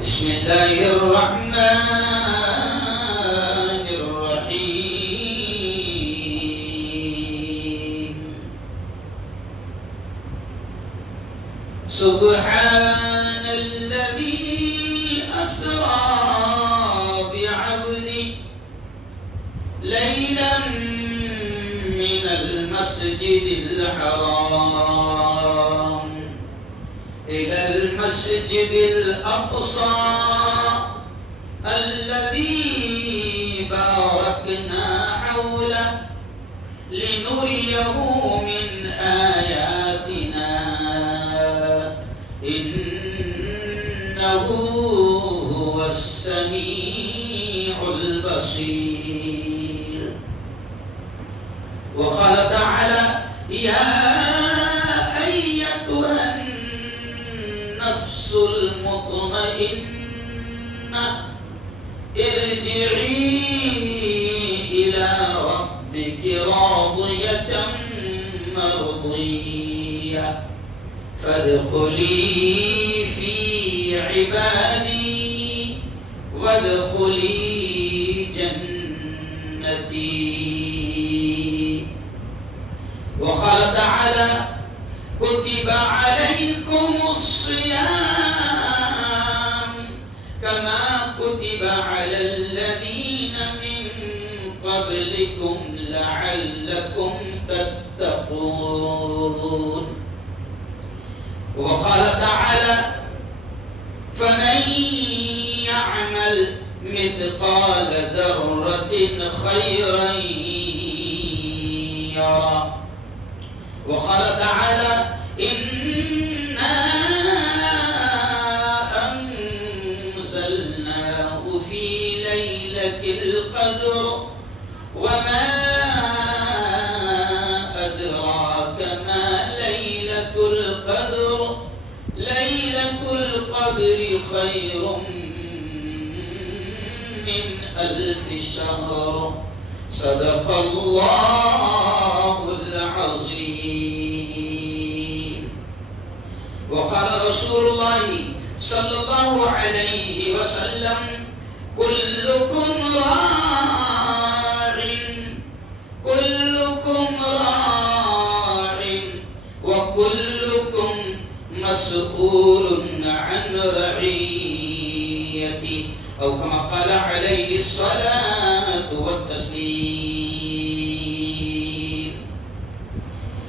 بسم اللہ الرحمن الرحیم سبحان الذي أسرى بعبده ليلا من المسجد الحرام إلى المسجد الأقصى الذي باركنا حوله لنريه من آياتنا إنه هو السميع البصير. وقال تعالى يا أيتها النفس المطمئنة ارجعي إلى ربك راضية مرضية فادخلي في عبادي وادخلي جنتي. وقال تعالى كتب عليكم الصيام كما كتب على الذين من قبلكم لعلكم تتقون. وقال تعالى فمن يعمل مثقال ذرة خيرا يرى. وقال تعالى إنا أنزلناه في ليلة القدر وما أدراك ما ليلة القدر ليلة القدر خير من 1000 شهر صدق الله العظيم. وقال رسول الله صلى الله عليه وسلم كلكم راع كلكم راع وكلكم مسؤول عن رعيته أو كما قال عليه الصلاة والتسليم.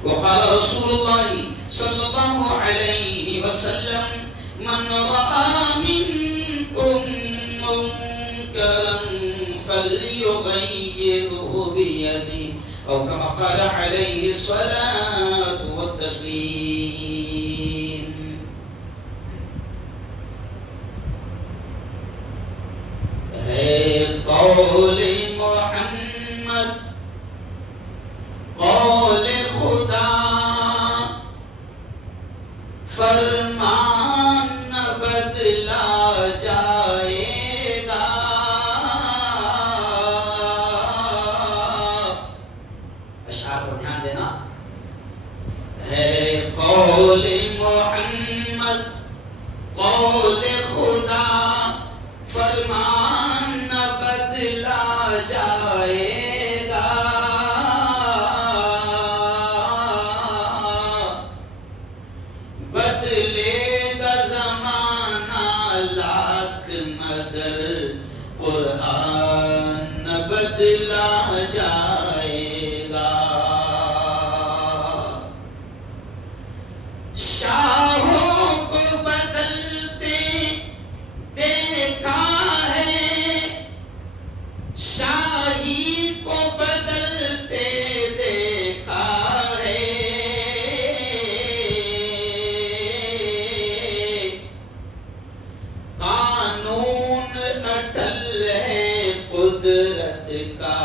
وقال رسول الله صلى الله عليه وسلم من رأى منكم منكرا فليغيره بيده أو كما قال عليه الصلاة والتسليم. ہے قول محمد قول خدا فرمان نہ بدلا جائے گا. اشعار پر دھیان دینا. ہے قول محمد قول خدا فرمان نہ بدلا جائے گا. بدلے گا زمانہ لاکھ مگر قرآن نہ بدلا جائے گا. شاہوں کو بدلتے دیکھا ہے شاہی کو بدلتے دیکھا ہے. قانون اٹل ہے قدرت کا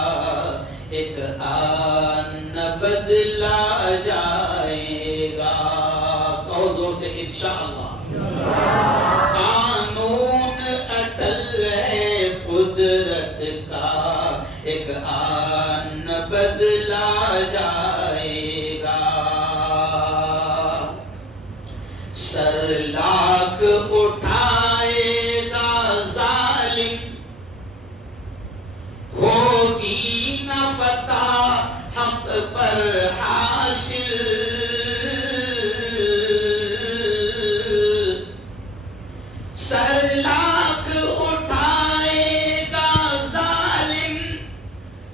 ایک آن نہ بدلا جائے گا. کہو زور سے انشاءاللہ. قانون اٹل ہے قدرت کا ایک آن نہ بدلا جائے گا. سر لاکھ اٹھائے گا سر لاکھ اٹھائے گا ظالم،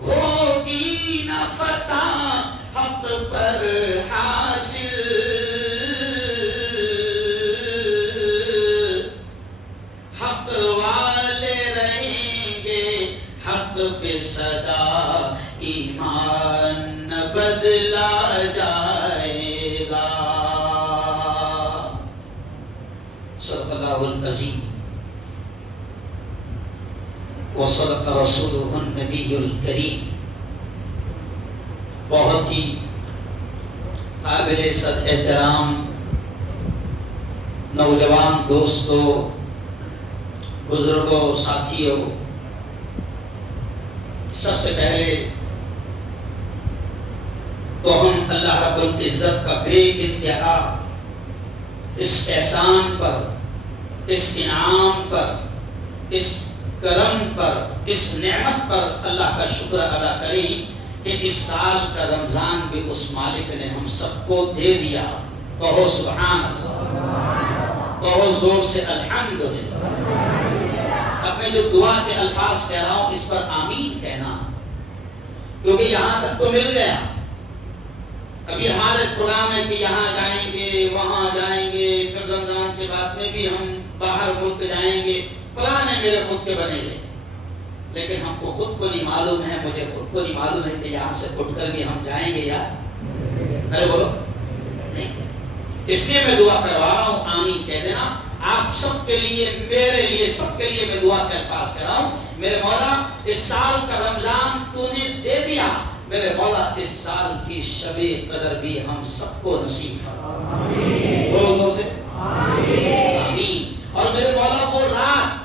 ہوگی نہ فتح حق پر حاصل، حق والے رہیں گے حق پہ صدا، ایمان نہ بدلا جائے گا۔ صدق اللہ العظیم وصدق رسولہ النبی الکریم۔ بہت ہی قابل صد احترام نوجوان دوستوں، بزرگوں، ساتھیوں، سب سے پہلے تو ہم اللہ رب العزت کا بے انتہا اس احسان پر، اس انعام پر، اس کرم پر، اس نعمت پر اللہ کا شکر ادا کریں کہ اس سال کا رمضان بھی اس مالک نے ہم سب کو دے دیا۔ کہو سبحان اللہ، کہو زور سے الحمدللہ۔ اب میں جو دعا کے الفاظ کہہ رہا ہوں اس پر آمین کہنا، کیونکہ یہاں تک تو مل گیا۔ ابھی ہمارے پروگرام ہے کہ یہاں جائیں گے، وہاں جائیں گے، پھر رمضان کے بعد میں بھی ہم باہر ملک جائیں گے، پرانے میرے خود کے بنے ہوئے، لیکن ہم کو خود کو نہیں معلوم ہے، مجھے خود کو نہیں معلوم ہے کہ یہاں سے اٹھ کر بھی ہم جائیں گے یا ارے بولو نہیں۔ اس لیے میں دعا کروا رہا ہوں، آمین کہہ دینا۔ آپ سب کے لیے، میرے لیے، سب کے لیے میں دعا کے الفاظ کہہ رہا ہوں۔ میرے مولا اس سال کا رمضان تو نے دے دیا، میرے مولا اس سال کی شب قدر بھی ہم سب کو نصیب فرما، بولو زور سے آمین۔ اور میرے مولا وہ رات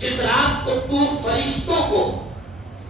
جس رات کو تو فرشتوں کو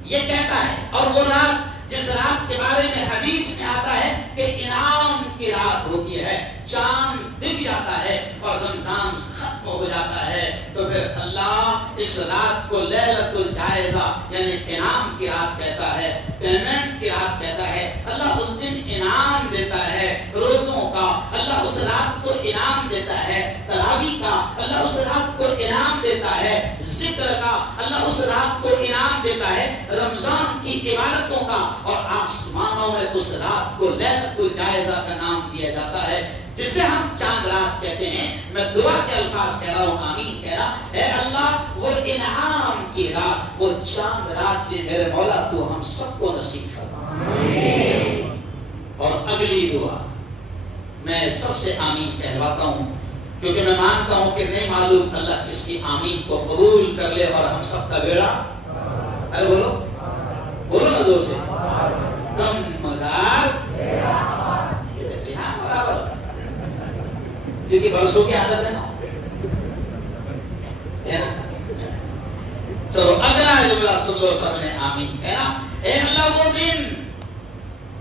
یہ کہتا ہے، اور وہ رات جس رات کے بارے میں حدیث میں آتا ہے کہ انعام کی رات ہوتی ہے، چاند دکھ جاتا ہے اور رمضان ختم ہو جاتا ہے، تو پھر اللہ اس رات کو لیلۃ الجائزہ یعنی انعام کی رات کہتا ہے، پیمنٹ کی رات کہتا ہے۔ اللہ اس دن انعام دیتا ہے روزوں کا، اللہ اس رات کو انعام دیتا ہے تراویح کا، اللہ اس رات کو انعام دیتا ہے ذکر کا، اللہ اس رات کو انعام دیتا ہے رمضان کی عبادتوں کا، اور آسمانوں میں اس رات کو لیلۃ الجائزہ کا نام دیا جاتا ہے، جسے ہم چاند رات کہتے ہیں۔ میں دعا کے الفاظ کہہ رہا ہوں، آمین کہہ رہا، اے اللہ وہ انعام کی رات، وہ چاند رات بھی میرے مولا تو ہم سب کو نصیب فرما۔ اور اگلی دعا میں سب سے آمین کہلواتا ہوں، کیونکہ میں مانتا ہوں کہ نہیں معلوم اللہ کس کی آمین کو قبول کر لے اور ہم سب کا بیڑا، ارے بولو بولو نا زور سے، دم مدار برابر، کیونکہ برسوں کی عادت ہے نا۔ چلو اگلا جملہ سن لو سب نے، آمین کہنا۔ اے اللہ وہ دن،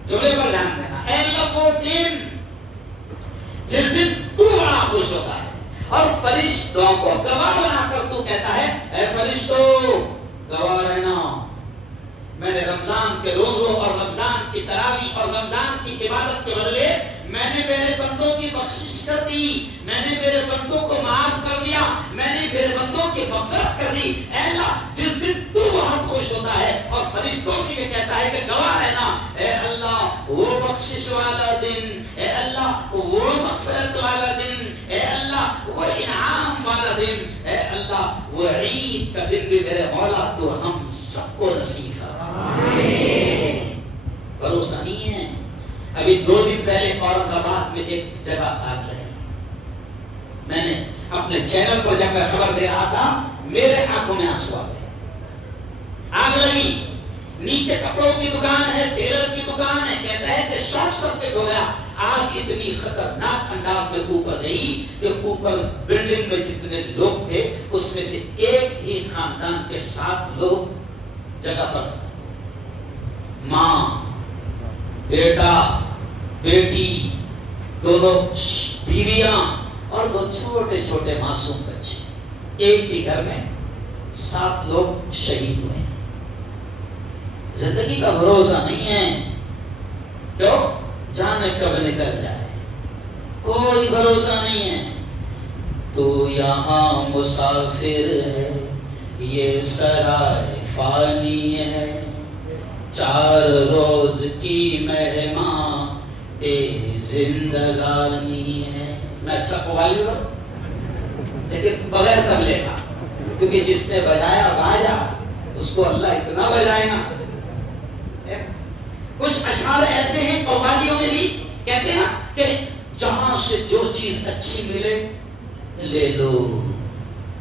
جملے پر دھیان دینا، اے اللہ وہ دن جس دن تو بڑا خوش ہوتا ہے اور فرشتوں کو گواہ بنا کر تو کہتا ہے اے فرشتوں گواہ رہنا، میں نے رمضان کے روزوں اور رمضان کی تراویح اور رمضان کی عبادت کے بدلے میں نے میرے بندوں کی بخشش کر دی، میں نے میرے بندوں کو معاف کر دیا، میں نے میرے بندوں کی مغفرت کر دی۔ اے اللہ جس دن تو بہت خوش ہوتا ہے اور فرشتوں سے یہ کہتا ہے کہ گواہ رہنا، اے اللہ وہ بخشش والا دن، اے اللہ وہ مغفرت والا دن، اے اللہ وہ انعام والا دن، اے اللہ وہ عید کا دن بھی میرے مولا تو ہم سب کو نصیب فرما۔ بھروسہ نہیں ہے؟ ابھی 2 دن پہلے اورنگ آباد میں ایک جگہ آگ لگی، میں نے اپنے چینل پر جب میں خبر دے رہا تھا میرے آنکھوں میں آنسو آ گئے۔ آگ لگی، نیچے کپڑوں کی دکان ہے، ٹیلر کی دکان ہے، کہتا ہے کہ شارٹ سرکٹ ہو گیا۔ آگ اتنی خطرناک انداز میں اوپر گئی کہ اوپر بلڈنگ میں جتنے لوگ تھے اس میں سے ایک ہی خاندان کے 7 لوگ جگہ پر تھے، ماں، بیٹا، بیٹی، دونوں بیویاں اور 2 چھوٹے چھوٹے معصوم بچے، ایک ہی گھر میں 7 لوگ شہید ہوئے ہیں۔ زندگی کا بھروسہ نہیں ہے، کیوں؟ جانے کب نکل جائے، کوئی بھروسہ نہیں ہے۔ تو یہاں مسافر ہے، یہ سرائے فانی ہے، 4 روز کی مہمان تیری زندگانی ہے۔ میں اچھا قوالی ہوں لیکن بغیر تبلے کا، کیونکہ جس نے بجایا باجا اس کو اللہ اتنا بجائے نا۔ کچھ اشعار ایسے ہیں قوالیوں میں بھی کہتے ہیں نا کہ جہاں سے جو چیز اچھی ملے لے لو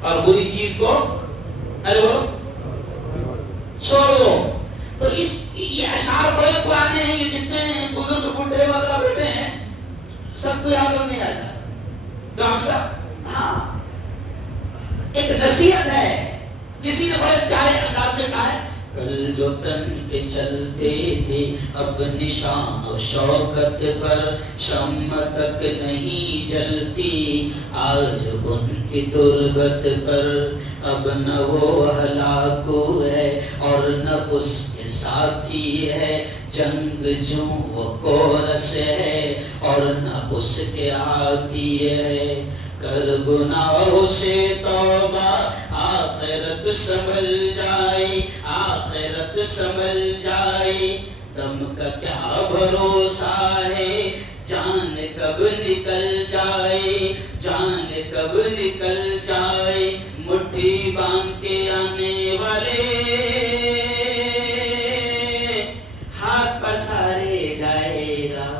اور بری چیز کو ارے وہ چھوڑ دو۔ تو یہ اشعار بڑے پرانے ہیں، یہ جتنے بزرگ بڈھے وغیرہ بیٹھے ہیں سب کو یاد نہیں آ جائے۔ ہاں ایک نصیحت ہے، کسی نے بڑے پیارے انداز میں کہا ہے، کل جو تن کے چلتے تھے اپنی شان و شوکت پر، شمع تک نہیں جلتی آج ان کی تربت پر، اب نہ وہ ہلاکو ہے اور نہ اس کے ساتھی ہے، جنگ جو وہ کورس ہے اور نہ اس کے ہاتھی ہے، کر گناہوں سے توبہ آخرت سنبھل جائے، آخرت سنبھل جائے، دم کا کیا بھروسہ ہے، جان کب نکل جائے، جان کب نکل جائے، مٹھی باندھ کے آنے والے ہاتھ پسارے جائے گا۔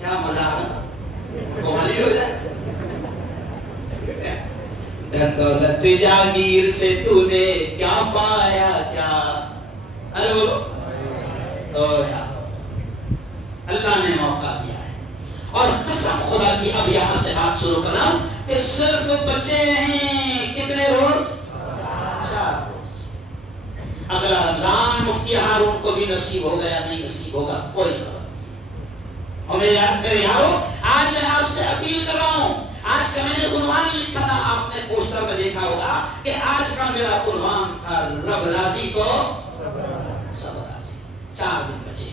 کیا مزہ آ رہا، قوالی ہو جائے۔ دھن دولت جاگیر سے تو نے کیا پایا کیا، ارے بولو تو یار اللہ نے موقع دیا ہے، اور قسم خدا کی اب یہاں سے بات شروع کرنا کہ صرف بچے ہیں کتنے روز، 4 روز۔ اگلا رمضان مفتی ہارون کو بھی نصیب ہوگا یا نہیں نصیب ہوگا کوئی خبر نہیں۔ اور میرے یارو آج میں آپ سے اپیل کر رہا ہوں، آج کا میں نے عنوان لکھا تھا، آپ نے پوسٹر میں دیکھا ہوگا کہ آج کا میرا عنوان تھا رب راضی تو سب راضی۔ 4 دن بچے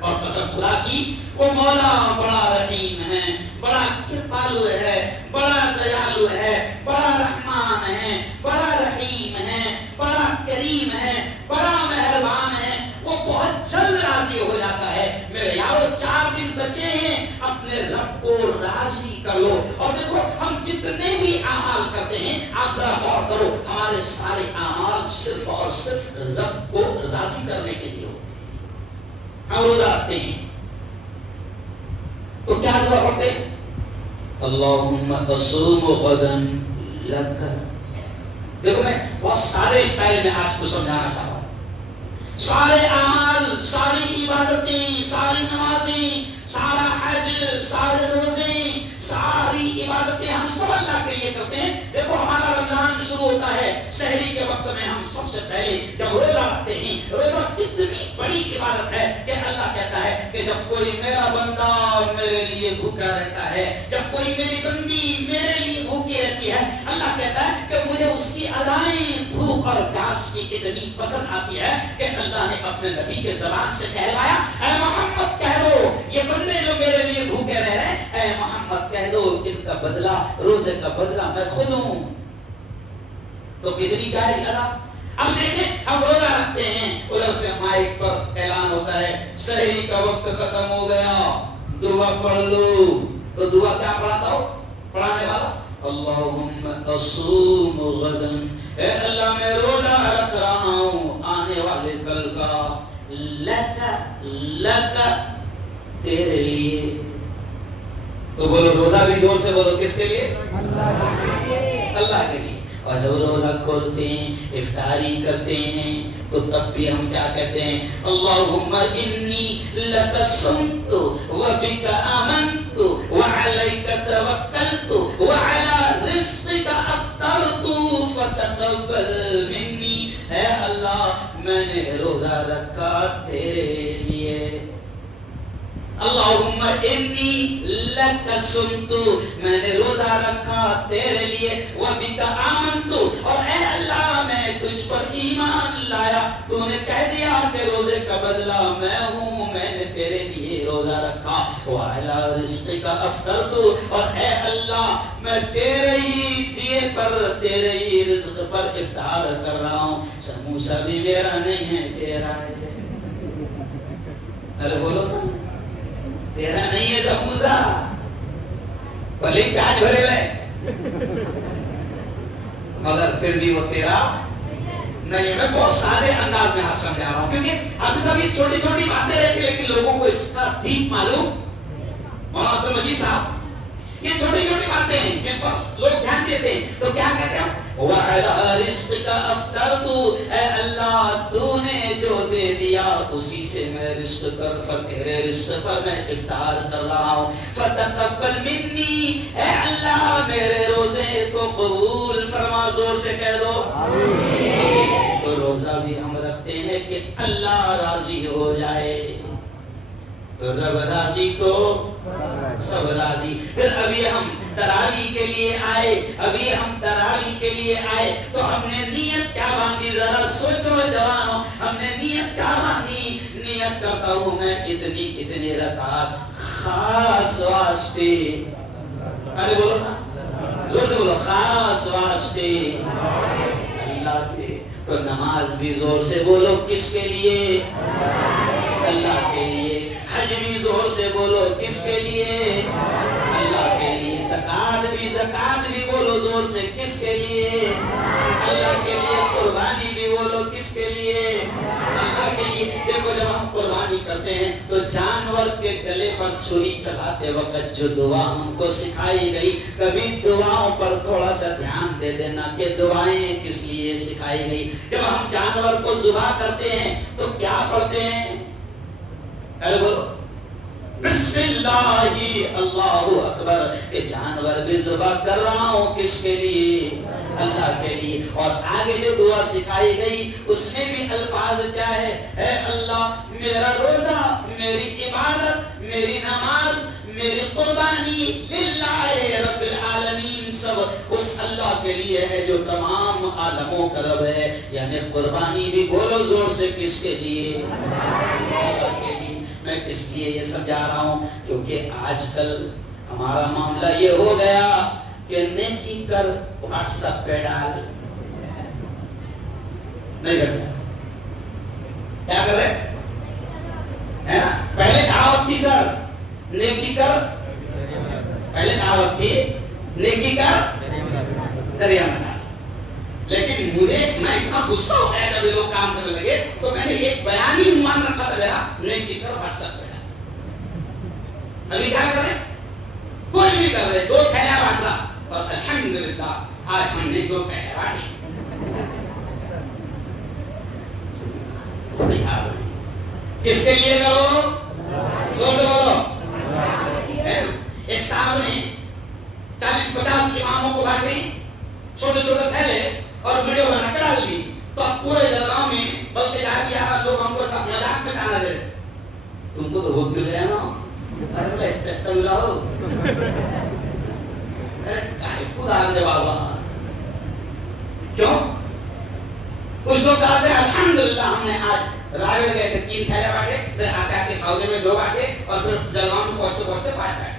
اور قسم خدا کی وہ مولا بڑا رحیم ہے، بڑا کرپالو ہے، بڑا دیالو ہے، بڑا رحمان ہے، بڑا رحیم ہے، بڑا کریم ہے، بڑا مہربان ہے، وہ بہت جلد راضی ہو جاتا ہے۔ میرے یارو 4 دن بچے ہیں، اپنے رب کو راضی کر لو۔ اور دیکھو ہم جتنے بھی اعمال کرتے ہیں آپ ذرا غور کرو، ہمارے سارے اعمال صرف اور صرف رب کو راضی کرنے کے لیے ہوتے ہیں۔ ہم روزہ رکھتے ہیں تو کیا دعا پڑھتے ہیں؟ اللہم اصوم غدا لک۔ دیکھو میں بہت سارے اسٹائل میں آج کو سمجھانا چاہتا ہوں۔ سارے اعمال، ساری عبادتیں، ساری نمازیں، سارا حج، سارے روزے، ساری عبادتیں ہم سب اللہ کے لیے کرتے ہیں۔ دیکھو ہمارا رمضان شروع ہوتا ہے سحری کے وقت میں، ہم سب سے پہلے جب روزہ رکھتے ہیں، روزہ کتنی بڑی عبادت ہے کہ اللہ کہتا ہے کہ جب کوئی میرا بندہ میرے لیے بھوکا رہتا ہے، جب کوئی میری بندی میرے لیے بھوکی رہتی ہے، اللہ کہتا ہے کہ مجھے اس کی ادائیں بھوک اور پیاس کی اتنی پسند آتی ہے کہ اللہ نے اپنے نبی کے زبان سے کہلوایا، اے محمد کہہ دو یہ بندے جو میرے لیے بھوکے رہ رہے ہیں، اے محمد کہہ دو ان کا بدلہ، روزے کا بدلہ میں خود ہوں۔ تو کتنی پیاری ادا۔ اب دیکھیں ہم روزہ رکھتے ہیں، ادھر سے مائک پر اعلان ہوتا ہے سحری کا وقت ختم ہو گیا، دعا پڑھ لو۔ تو دعا کیا پڑھاتا ہو پڑھانے والا؟ اللہم اصوم غدا، اے اللہ میں روزہ رکھ رہا ہوں آنے والے کل کا، لکا لکا تیرے لیے۔ تو بولو روزہ بھی زور سے بولو، کس کے لیے؟ اللہ کے لیے۔ اور جب روزہ کھولتے ہیں، افطاری کرتے ہیں، تو تب بھی ہم کیا کہتے ہیں؟ اللہم انی لک صمت وبک آمنت وعلیک توکلت وعلی رزقک افطرت فتقبل منی۔ اے اللہ میں نے روزہ رکھا تیرے لیے۔ اللہم انی لک صمت، میں نے روزہ رکھا تیرے لیے، وبک آمنت، اور اے اللہ میں تجھ پر ایمان لایا، تو نے کہہ دیا کہ روزے کا بدلہ میں ہوں، میں نے تیرے لیے روزہ رکھا۔ وعلی رزقک افطرت، اور اے اللہ میں تیرے ہی دیے پر، تیرے ہی رزق پر افطار کر رہا ہوں، سموسہ بھی میرا نہیں ہے تیرا ہے۔ ارے بولو نا، تیرا نہیں ہے سموسہ، بھلے پیاز بھرے ہوئے مگر پھر بھی وہ تیرا نہیں۔ میں بہت سادے انداز میں آج سمجھا رہا ہوں، کیونکہ ہم سب یہ چھوٹی چھوٹی باتیں رہتی لیکن لوگوں کو اس کا ڈیپ معلوم۔ مولانا عبد المجید صاحب، یہ چھوٹی چھوٹی باتیں ہیں جس پر لوگ دھیان دیتے ہیں، تو کیا کہتے ہیں؟ وَعَلَىٰ رِزْقِكَ أَفْطَرْتُ، اے اللہ تو نے جو دے دیا اسی سے میں رزق کر، تیرے رزق پر میں افطار کر رہا ہوں۔ فَتَقَبَّلْ مِنِّي، اے اللہ میرے روزے کو قبول فرما، زور سے کہہ دو آمین۔ تو روزہ بھی ہم رکھتے ہیں کہ اللہ راضی ہو جائے، تو رب راضی تو سب راضی۔ پھر ابھی ہم تراویح کے لیے آئے، ابھی ہم تراویح کے لیے آئے تو ہم نے نیت کیا باندھی، ذرا سوچو جوانوں، ہم نے نیت کیا باندھی؟ نیت کرتا ہوں میں اتنی رکعت خاص واسطے، ارے بولو نا زور سے بولو، خاص واسطے اللہ کے۔ تو نماز بھی زور سے بولو، کس کے لیے؟ اللہ کے لیے۔ حج بھی زور سے بولو، کس کے لیے؟ اللہ کے لیے۔ زکات بھی بولو زور سے، کس کے لیے؟ اللہ کے لیے۔ قربانی بھی بولو، کس کے لیے؟ اللہ کے لیے۔ دیکھو جب ہم قربانی کرتے ہیں تو جانور کے گلے پر چھری چلاتے وقت جو دعا ہم کو سکھائی گئی، کبھی دعاؤں پر تھوڑا سا دھیان دے دینا کہ دعائیں کس لیے سکھائی گئی۔ جب ہم جانور کو ذبح کرتے ہیں تو کیا پڑھتے ہیں؟ ارے بولو بسم اللہ اللہ اکبر، کہ جانور بھی ذبح کر رہا ہوں کس کے لیے؟ اللہ کے لیے۔ اور آگے جو دعا سکھائی گئی اس میں بھی الفاظ کیا ہے؟ اے اللہ میرا روزہ، میری عبادت، میری نماز، میری قربانی للہ رب العالمین، سب اس اللہ کے لیے ہے جو تمام عالموں کا رب ہے۔ یعنی قربانی بھی بولو زور سے، کس کے لیے؟ اللہ کے لیے۔ میں اس لیے یہ سمجھا رہا ہوں کیونکہ آج کل ہمارا معاملہ یہ ہو گیا کہ نیکی کر واٹس ایپ پہ ڈال، نہیں کرتے کیا کر رہے ہے نا؟ پہلے کہاوت تھی سر، نیکی کر، پہلے کہاوت تھی نیکی کر دریا میں ڈال، لیکن میں اتنا غصہ ہو گیا جب یہ لوگ کام کرنے لگے تو میں نے ایک بیانی عنوان رکھا تھا میرا، نیکی کر واٹس ایپ پہ ڈال۔ ابھی کیا کر رہے؟ کوئی بھی کر رہے، 2 تھیلیاں بانٹ رہا، اور الحمدللہ آج ہم نے 2 تھیلیاں بانٹی۔ کس کے لیے کرو؟ زور سے بولو۔ ایک صاحب نے 40-50 اماموں کو بانٹے چھوٹے چھوٹے تھیلے اور ویڈیو بنا کر ڈال دی، تو اب پورے جلگاؤں میں بلکہ جا کے یار لوگ ہم کو ساتھ مذاق میں کہا دے رہے، تم کو تو بہت مل گیا نا، ارے بھائی اتنا ملا ہو، ارے کائی کو ڈال دے بابا، کیوں؟ کچھ لوگ کہتے ہیں الحمدللہ ہم نے آج راوی گئے تھے 3 تھیلے بانٹے، پھر آتا کے سعودی میں 2 بانٹے، اور پھر جلگاؤں میں پہنچتے پہنچتے 5 بانٹے۔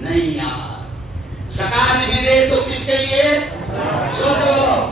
نہیں یار، زکات بھی دے تو کس کے لیے؟ سوچ بولو،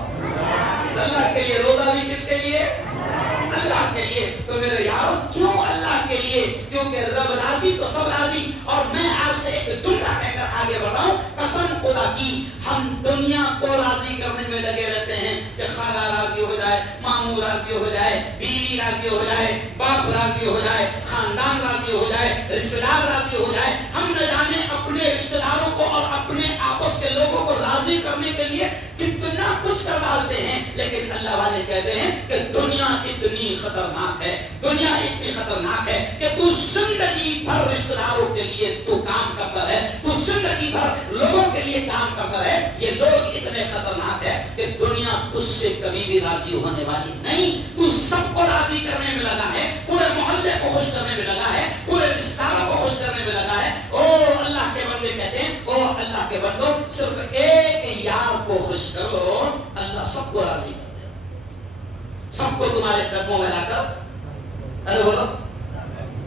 اللہ کے لیے۔ روزہ بھی کس کے لیے؟ اللہ کے لیے۔ تو میرے یارو کیوں اللہ کے لیے؟ کیونکہ رب راضی تو سب راضی۔ اور میں آپ سے ایک جملہ کہہ کر آگے بڑھاؤں، قسم خدا کی ہم دنیا کو راضی کرنے میں لگے رہتے ہیں کہ خالہ راضی ہو جائے، ماموں راضی ہو جائے، بیوی راضی ہو جائے، باپ راضی ہو جائے، خاندان راضی ہو جائے، رشتہ دار راضی ہو جائے۔ ہم نہ جانے اپنے رشتہ داروں کو اور اپنے آپس کے لوگوں کو راضی کرنے کے لیے کتنا کچھ کر ڈالتے ہیں، لیکن اللہ والے کہتے ہیں کہ دنیا اتنی خطرناک ہے، دنیا اتنی خطرناک ہے کہ تو زندگی بھر رشتہ داروں کے لیے تو کام کرتا ہے، تو زندگی بھر لوگوں کے لیے کام کرتا ہے۔ یہ لوگ اتنے خطرناک ہے کہ دنیا تجھ سے کبھی بھی راضی ہونے والی نہیں۔ تو سب کو راضی کرنے میں لگا ہے، پورے محلے کو خوش کرنے میں لگا ہے، پورے رشتہ داروں کو خوش کرنے میں لگا ہے۔ او اللہ کے بندے کہتے ہیں، او اللہ کے بندو صرف ایک یار کو خوش کر لو، اللہ سب کو راضی کر دے، سب کو تمہارے قدموں میں لا کر ارے بولو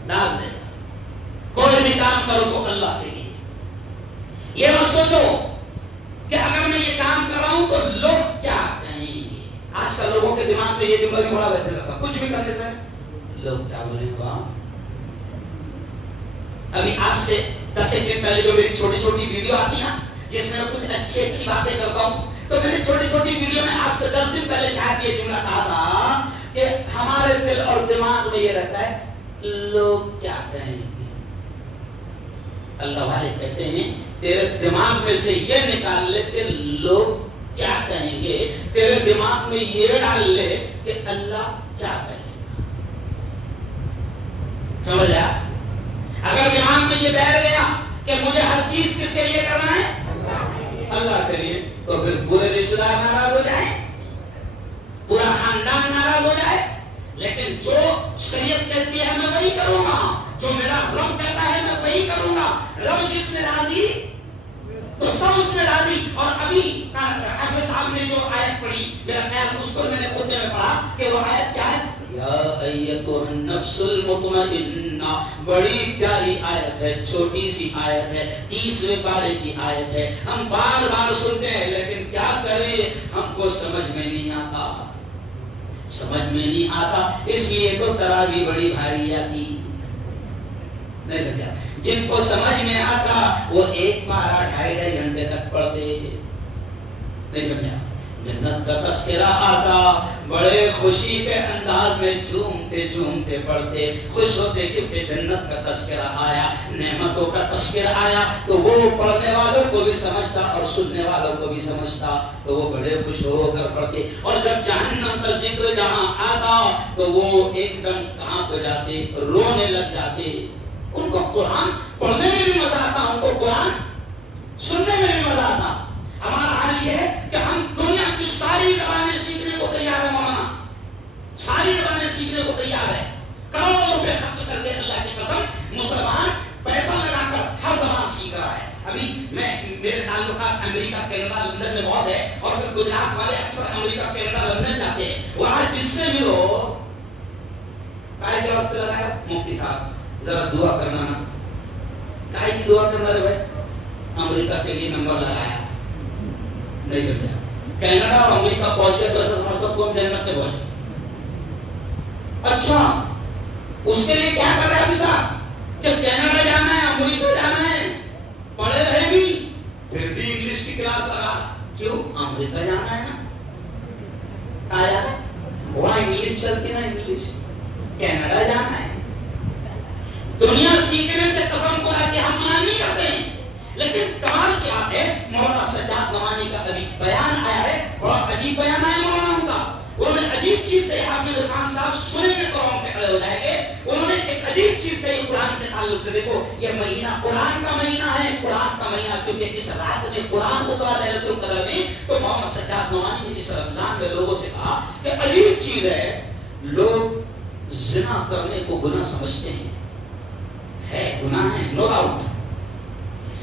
ڈال دے۔ کوئی کام کرو تو اللہ کے لیے. یہ مت سوچو کہ اگر میں یہ کام کر رہا ہوں تو لوگ کیا کہیں گے. آج کل لوگوں کے دماغ میں یہ جملہ بھی بڑا بہتر لگتا، کچھ بھی کرنے سے لوگ کیا بولیں گے. ابھی آج سے 10 دن پہلے جو میری چھوٹی چھوٹی ویڈیو آتی ہیں جس میں کچھ اچھی باتیں کرتا ہوں، تو میں نے چھوٹی چھوٹی ویڈیو میں آج سے 10 دن پہلے شاید یہ جملہ کہا تھا کہ ہمارے دل اور دماغ میں یہ رہتا ہے لوگ کیا کہیں گے. اللہ والے کہتے ہیں تیرے دماغ میں سے یہ نکال لے کہ لوگ کیا کہیں گے، تیرے دماغ میں یہ ڈال لے کہ اللہ کیا کہے گا. سمجھ آیا؟ اگر دماغ میں یہ بیٹھ گیا کہ مجھے ہر چیز کس کے لیے کرنا ہے، اللہ کے لیے، تو پھر پورے رشتہ دار ناراض ہو جائیں، پورا خاندان ناراض ہو جائے. لیکن جو شریعت کہتی ہے میں وہی کروں گا، جو میرا رب کہتا ہے میں وہی کروں گا. رب جس میں راضی تو سب اس میں راضی. اور ابھی حافظ صاحب نے جو آیت پڑھی، میرا خیال اس کو میں نے خود میں پڑھا کہ وہ آیت کیا ہے، یا ایتھا النفس المطمئنہ. بڑی پیاری آیت ہے، چھوٹی سی آیت ہے، 30ویں پارے کی آیت ہے. ہم بار بار سنتے ہیں لیکن کیا کریں، ہم کو سمجھ میں نہیں آتا، سمجھ میں نہیں آتا. اس لیے تو تراویح بڑی بھاری آتی نہیں سمجھا. جن کو سمجھ میں آتا وہ ایک پارا 2.5 گھنٹے تک پڑھتے نہیں سمجھا. جنت کا تذکرہ آتا، بڑے خوشی کے انداز میں جھومتے جھومتے پڑھتے، خوش ہوتے کیونکہ جنت کا تذکرہ آیا، نعمتوں کا تذکرہ آیا. تو وہ پڑھنے والوں کو بھی سمجھتا اور سننے والوں کو بھی سمجھتا، تو وہ بڑے خوش ہو کر پڑھتے. اور جب جہنم کا ذکر جہاں آتا تو وہ ایک دم کانپ جاتے، رونے لگ جاتے. ان کو قرآن پڑھنے میں بھی مزہ آتا، ان کو قرآن سننے میں بھی مزہ آتا. ہمارا حال یہ ہے کہ ہم دنیا کی ساری زبانیں سیکھنے کو تیار ہے، مولانا ساری زبانیں سیکھنے کو تیار ہے. کروڑوں روپے خرچ کر کے اللہ کی قسم مسلمان پیسہ لگا کر ہر زبان سیکھ رہا ہے. ابھی میرے تعلقات امریکہ، کینیڈا، لندن میں بہت ہے، اور پھر گجرات والے اکثر امریکہ، کینیڈا، لندن جاتے ہیں. وہاں جس سے ملو کائے کے واسطے لگایا مفتی صاحب ذرا دعا کرنا نا. کائے کی دعا کرنا رہے بھائی، امریکہ کے لیے نمبر لگایا نہیں سمجھا. کینیڈا اور امریکہ پہنچ گئے تو ایسا سمجھتا ہوں ہم جنت میں پہنچ گئے. اچھا اس کے لیے کیا کر رہے ہیں ابھی صاحب کہ کینیڈا جانا ہے، امریکہ جانا ہے، پڑھے رہے بھی پھر بھی انگلش کی کلاس لگا. کیوں؟ امریکہ جانا ہے نا، آیا وہاں انگلش چلتی نا، انگلش. کینیڈا جانا ہے. دنیا سیکھنے سے قسم خدا کہ ہم منع نہیں کرتے ہیں، لیکن کمال کی بات ہے مولانا سجاد نعمانی کا ابھی بیان آیا ہے، بڑا عجیب بیان آیا مولانا کا. انہوں نے عجیب چیز کہی. حافظ خان صاحب سنے میں تو ہم پہ کھڑے ہو جائیں گے. انہوں نے ایک عجیب چیز کہی قرآن کے تعلق سے. دیکھو یہ مہینہ قرآن کا مہینہ ہے، قرآن کا مہینہ کیونکہ اس رات میں قرآن اترا لیلۃ القدر میں. تو مولانا سجاد نعمانی نے اس رمضان میں لوگوں سے کہا کہ عجیب چیز ہے، لوگ زنا کرنے کو گناہ سمجھتے ہیں، ہے گناہ ہے نو ڈاؤٹ.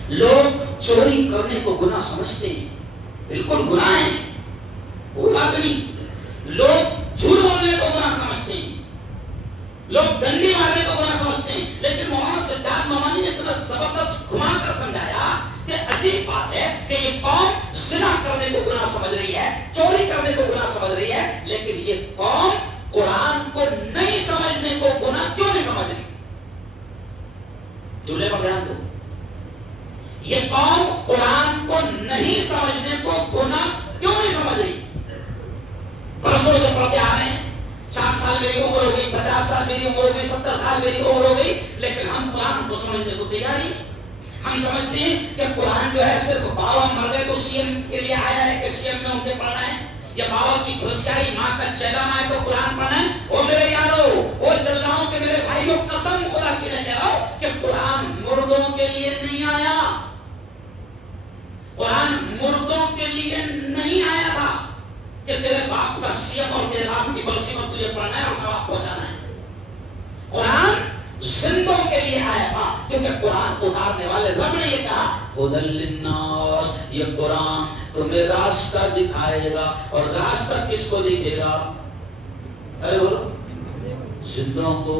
لوگ چوری کرنے کو گناہ سمجھتے ہیں، بالکل گناہ ہے، کوئی بات نہیں. لوگ جھوٹ بولنے کو گناہ سمجھتے ہیں، لوگ ڈنڈی مارنے کو گناہ سمجھتے ہیں. لیکن مولانا سجاد نعمانی نے اتنا زبردست گھما کر سمجھایا کہ عجیب بات ہے کہ یہ قوم زنا کرنے کو گناہ سمجھ رہی ہے، چوری کرنے کو گناہ سمجھ رہی ہے، لیکن یہ قوم قرآن کو نہیں سمجھنے کو گناہ کیوں نہیں سمجھ رہی؟ جملے پر بیان دو. یہ قوم قرآن کو نہیں سمجھنے کو گناہ کیوں نہیں سمجھ رہی؟ برسوں سے پڑھتے آ رہے ہیں، 60 سال میری عمر ہو گئی، 50 سال میری عمر ہو گئی، 70 سال میری عمر ہو گئی، لیکن ہم قرآن کو سمجھنے کو تیار ہی. ہم سمجھتے ہیں کہ قرآن جو ہے صرف بابا مر گئے تو سی ایم کے لیے آیا ہے کہ سی ایم میں ان کے پڑھنا ہے، یا بابا کی گھسیائی ماں کا چہرہ آئے تو قرآن پڑھنا ہے. او میرے یارو، او چل رہا ہوں کہ میرے بھائیوں، قسم خدا کی میں کہہ رہا ہوں کہ قرآن مردوں کے لیے نہیں آیا، قرآن مردوں کے لیے نہیں آیا تھا کہ تیرے باپ کا سی ایم اور تیرے باپ کی برسی میں تجھے پڑھنا ہے اور ثواب پہنچانا ہے. قرآن زندوں کے لیے آیا تھا کیونکہ قرآن اتارنے والے رب نے یہ کہا ہدی للناس، یہ قرآن تمہیں راستہ دکھائے گا. اور راستہ کس کو دکھے گا؟ ارے بولو، زندوں کو.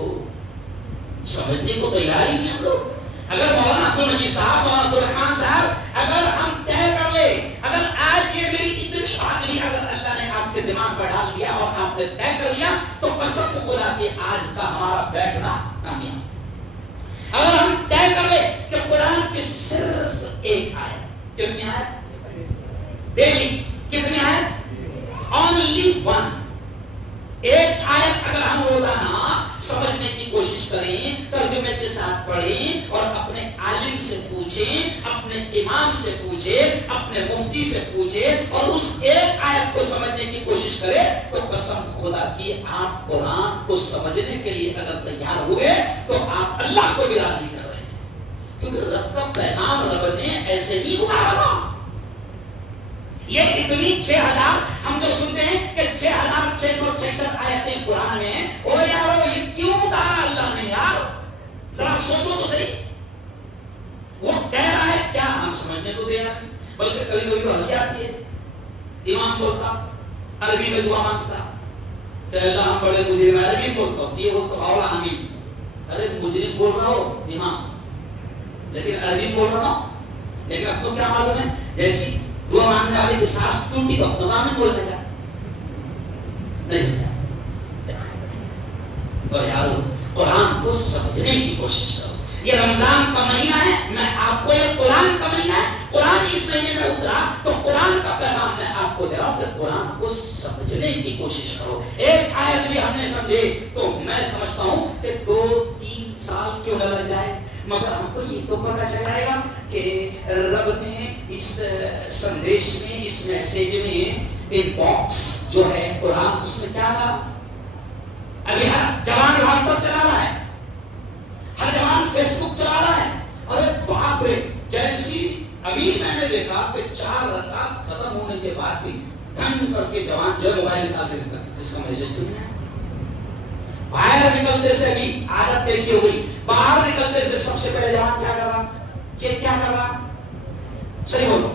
سمجھنے کو تیار ہی نہیں ہم لوگ. اگر مولانا عبد المجید صاحب، مولانا عبد الرحمان صاحب اگر ہم طے کر لے، اگر آج یہ میری اتنی بات بھی اگر اللہ نے آپ کے دماغ پر ڈال دیا اور آپ نے طے کر لیا تو قسم خدا کہ آج کا ہمارا بیٹھنا کامیاب۔ اگر ہم طے کر لے کہ قرآن کی صرف ایک آیت، کتنی آیت ڈیلی، کتنی آیت؟ اونلی ون، ایک آیت اگر ہم روزانہ سمجھنے کی کوشش کریں، ترجمے کے ساتھ پڑھیں اور اپنے عالم سے پوچھیں، اپنے امام سے پوچھیں، اپنے مفتی سے پوچھیں اور اس ایک آیت کو سمجھنے کی کوشش کریں تو قسم خدا کی آپ قرآن کو سمجھنے کے لیے اگر تیار ہوئے تو آپ اللہ کو بھی راضی کر رہے ہیں، کیونکہ رب کا پیغام رب نے ایسے نہیں اتارا۔ یہ اتنی 6000 ہم جو سنتے ہیں کہ 6666 آیتیں قرآن میں ہیں، او یارو یہ کیوں اتارا اللہ نے یار؟ ذرا سوچو تو صحیح، وہ کہہ رہا ہے کیا ہم سمجھنے کو تیار نہیں، بلکہ کبھی کبھی تو ہنسی آتی ہے۔ امام بولتا عربی میں دعا مانگتا کہ اللہ ہم بڑے مجرم، عربی میں بولتا ہوتی ہے، بولتا اولا آمین، ارے مجرم بول رہا ہو امام لیکن عربی بول رہا ہو، لیکن اب تو کیا معلوم ہے جیسی دعا مانگنے والے کی سانس ٹوٹی تو اپنا آمین بولنے کا نہیں۔ اور یارو قرآن کو سمجھنے کی کوشش کرو، یہ رمضان کا مہینہ ہے، میں آپ کو یہ قرآن کا مہینہ ہے، قرآن اس مہینے میں اترا تو قرآن کا پیغام میں آپ کو دے رہا ہوں کہ قرآن کو سمجھنے کی کوشش کرو۔ ایک آیت بھی ہم نے سمجھے تو میں سمجھتا ہوں کہ 2-3 سال کیوں نہ لگ جائے، مگر ہم کو یہ تو پتہ چل جائے گا کہ رب نے اس سندیش میں، اس میسیج میں، ان باکس جو ہے قرآن اس میں کیا تھا۔ ابھی ہر جوان واٹس ایپ چلا رہا ہے، ہر جوان فیس بک چلا رہا ہے، ارے باپ رے، جیسی ابھی میں نے دیکھا کہ 4 رکعت ختم ہونے کے بعد بھی ڈھنگ کر کے جوان جو موبائل نکال کے دیتا ہے، اس کا میسج تو نہیں ہے۔ باہر نکلتے سے بھی عادت کیسی ہو گئی، باہر نکلتے سے سب سے پہلے جوان کیا کر رہا، چیک کیا کر رہا، صحیح بولو،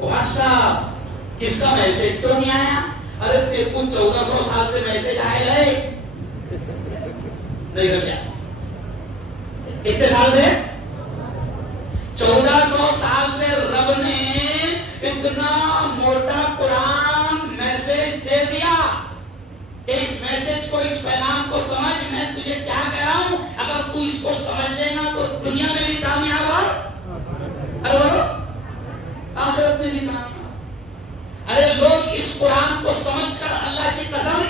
واٹس ایپ کس کا میسج تو نہیں آیا، ارے تیرے کو 1400 سال سے میسج آئے گئے نہیں سمجھا، کتنے سال سے؟ 1400 سال سے رب نے اتنا موٹا قرآن میسج دے دیا کہ اس میسج کو، اس پیغام کو سمجھ، میں تجھے کیا کہہ رہا ہوں، اگر تو اس کو سمجھ لے گا تو دنیا میں بھی کامیاب اور آخرت میں بھی کامیاب۔ ارے لوگ اس قرآن کو سمجھ کر اللہ کی قسم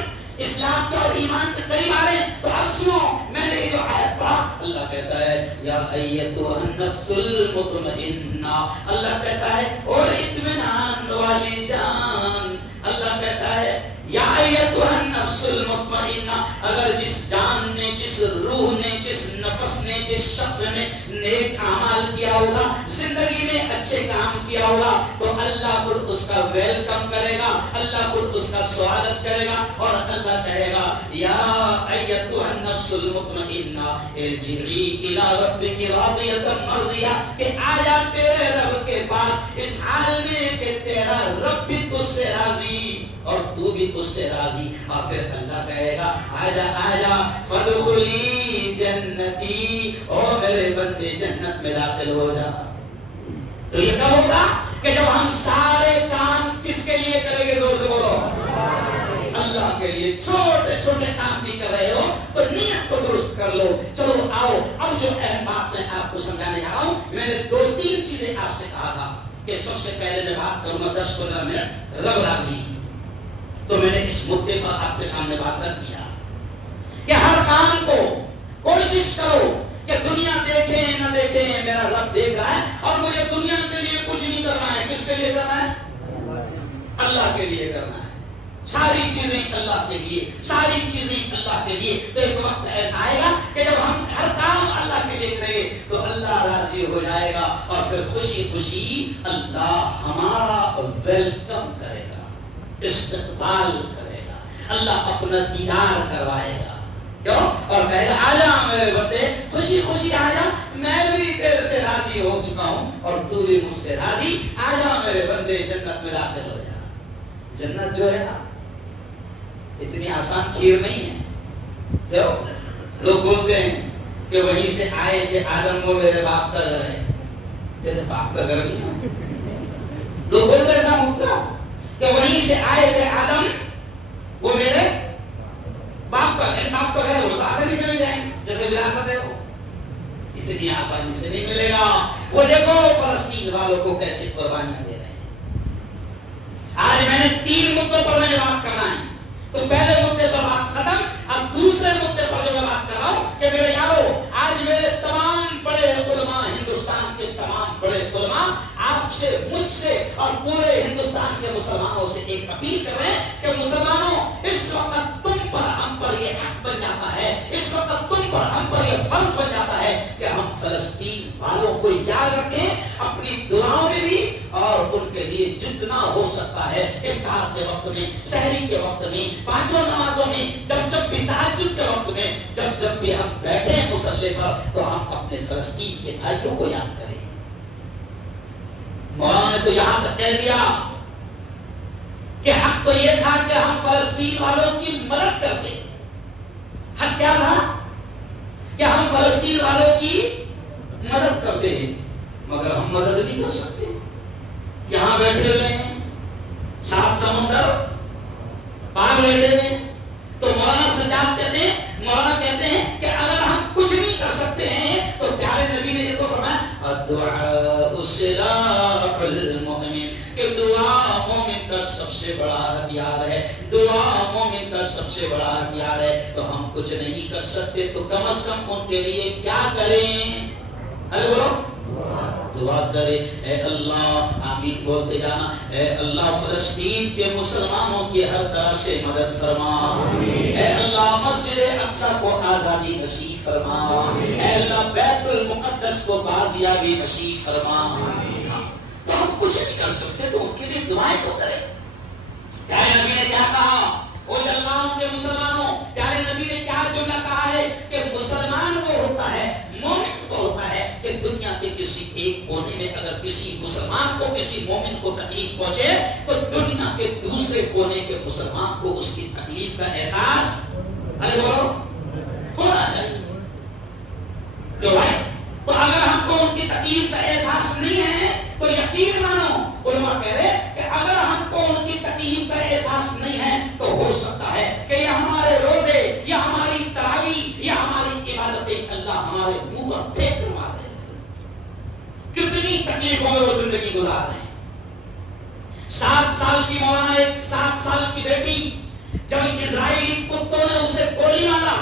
اسلام کے اور ایمان کے قریب آ رہے ہیں۔ تو اب سنو، میں نے یہ جو آیت پڑھا، اللہ کہتا ہے یا ایتھا النفس المطمئنہ، اللہ کہتا ہے اور اطمینان والی جان، اللہ کہتا ہے یا ایتھا النفس المطمئنہ، اگر جس جان نے، جس روح نے، جس نفس نے، جس شخص نے نیک اعمال کیا ہوگا، زندگی میں اچھے کام کیا ہوگا، تو اللہ خود اس کا ویلکم کرے گا، اللہ خود اس کا سواگت کرے گا اور اللہ کہے گا یا ایتھا النفس المطمئنہ ارجعی الی ربک راضیۃ مرضیہ، کہ آجا تیرے رب کے پاس اس حال میں کہ تیرا رب بھی تجھ سے راضی اور تو بھی اس سے راضی، اور پھر اللہ کہے گا آجا آجا فادخلی جنتی، او میرے بندے جنت میں داخل ہو جا۔ تو یہ کب ہوگا کہ جب ہم سارے کام کس کے لیے کریں گے، زور سے بولو، اللہ کے لیے۔ چھوٹے چھوٹے کام بھی کر رہے ہو تو نیت کو درست کر لو۔ چلو آؤ، اب جو اہم بات میں آپ کو سمجھانے جا رہا ہوں، میں نے 2-3 چیزیں آپ سے کہا تھا کہ سب سے پہلے میں بات کروں گا 10-15 منٹ رب راضی، تو میں نے اس مدے پر آپ کے سامنے بات کر دیا کہ ہر کام کو کوشش کرو کہ دنیا دیکھے نہ دیکھے میرا رب دیکھ رہا ہے، اور مجھے دنیا کے لیے کچھ نہیں کرنا ہے۔ کس کے لیے کرنا ہے؟ اللہ کے لیے کرنا ہے۔ ساری چیزیں اللہ کے لیے، ساری چیزیں اللہ کے لیے۔ تو ایک وقت ایسا آئے گا کہ جب ہم ہر کام اللہ کے لیے کریں تو اللہ راضی ہو جائے گا، اور پھر خوشی خوشی اللہ ہمارا ویلکم کرے گا، استقبال کرے گا، اللہ اپنا دیدار کروائے گا، کیوں؟ اور کہے گا آجا میرے بندے، خوشی خوشی آجا، میں بھی تیرے سے راضی ہو چکا ہوں اور تو بھی مجھ سے راضی، آجا میرے بندے جنت میں داخل ہو جا۔ جنت جو ہے نا اتنی آسان کھیر نہیں ہے، کیوں؟ لوگ بولتے ہیں کہ وہیں سے آئے تھے آدم، وہ میرے باپ کا گھر ہے. تیرے باپ کا گھر نہیں ہے. لوگ بولتے ایسا مفتا کہ وہیں سے آئے تھے آدم، وہ میرے باپ کا گھر ہے. وہ تو آسانی سے مل جائیں گے جیسے وراثت ہے. وہ اتنی آسانی سے نہیں ملے گا. وہ دیکھو فلسطین والوں کو کیسے قربانیاں دے رہے ہیں. آج میں نے 3 مدوں پر میں بات کرنا ہے. تو پہلے مدے پر بات ختم. اب دوسرے مدے پر جو میں بات کر رہا ہوں کہ میرے یارو، آج میرے تمام بڑے علماء، ہندوستان کے تمام بڑے علماء آپ سے، مجھ سے اور پورے ہندوستان کے مسلمانوں سے ایک اپیل کر رہے ہیں کہ مسلمانوں، اس وقت تم پر ہم پر یہ حق بن جاتا ہے، اس وقت تم پر ہم پر یہ فرض بن جاتا ہے کہ ہم فلسطین والوں کو یاد رکھیں اپنی دعاؤں میں بھی، اور ان کے لیے جتنا ہو سکتا ہے افطار کے وقت میں، سحری کے وقت میں، 5 نمازوں میں، جب بھی تہجد کے وقت میں، جب بھی ہم بیٹھے مصلی پر، تو ہم اپنے فلسطین کے بھائیوں کو یاد کریں. مولانا نے تو یہاں تک کہہ دیا کہ حق تو یہ تھا کہ ہم فلسطین والوں کی مدد کرتے. حق کیا تھا؟ کہ ہم فلسطین والوں کی مدد کرتے ہیں، مگر ہم مدد نہیں کر سکتے. یہاں بیٹھے ہوئے ہیں، 7 سمندر پار لیتے ہیں. تو مولانا سجاد کہتے ہیں کہ اگر ہم کچھ نہیں کر سکتے ہیں تو پیارے نبی نے یہ تو فرمایا الدعاء سلاح المؤمن، کہ دعا مومن کا سب سے بڑا ہتھیار ہے. دعا مومن کا سب سے بڑا ہتھیار ہے. تو ہم کچھ نہیں کر سکتے تو کم از کم ان کے لیے کیا کریں؟ ارے بولو، دعا کرے. اے اللہ، آمین بولتے جانا، اے اللہ فلسطین کے مسلمانوں کی ہر طرح سے مدد فرما. اے اللہ مسجد اقصی کو آزادی نصیب فرما. اے اللہ بیت المقدس کو بازیابی نصیب فرما. تو ہم کچھ نہیں کر سکتے تو ان کے لیے دعائیں تو کریں. پیارے نبی نے کیا کہا؟ وہ جلگاؤں کے مسلمانوں، پیارے نبی نے کیا جملہ کہا ہے کہ مسلمان وہ ہوتا ہے، مومن وہ ہوتا ہے کہ دنیا کے کسی ایک کونے میں اگر کسی مسلمان کو، کسی مومن کو تکلیف پہنچے تو دنیا کے دوسرے کونے کے مسلمان کو اس کی تکلیف کا احساس ہونا چاہیے. کیوں بھائی؟ تو اگر ہم کو ان کی تکلیف کا احساس نہیں ہے تو یقین مانو، علماء کہہ رہے کہ اگر ہم کو ان کی تکلیف کا احساس نہیں ہے تو ہو سکتا ہے کہ یہ ہمارے روزے یا ہماری تراویح یا ہماری عبادتیں اللہ ہمارے منہ پر پھینک کر مار رہے ہیں. کتنی تکلیفوں میں وہ زندگی گزار رہے ہیں. 7 سال کی مولانا، ایک 7 سال کی بیٹی، جب اسرائیلی کتوں نے اسے گولی مارا،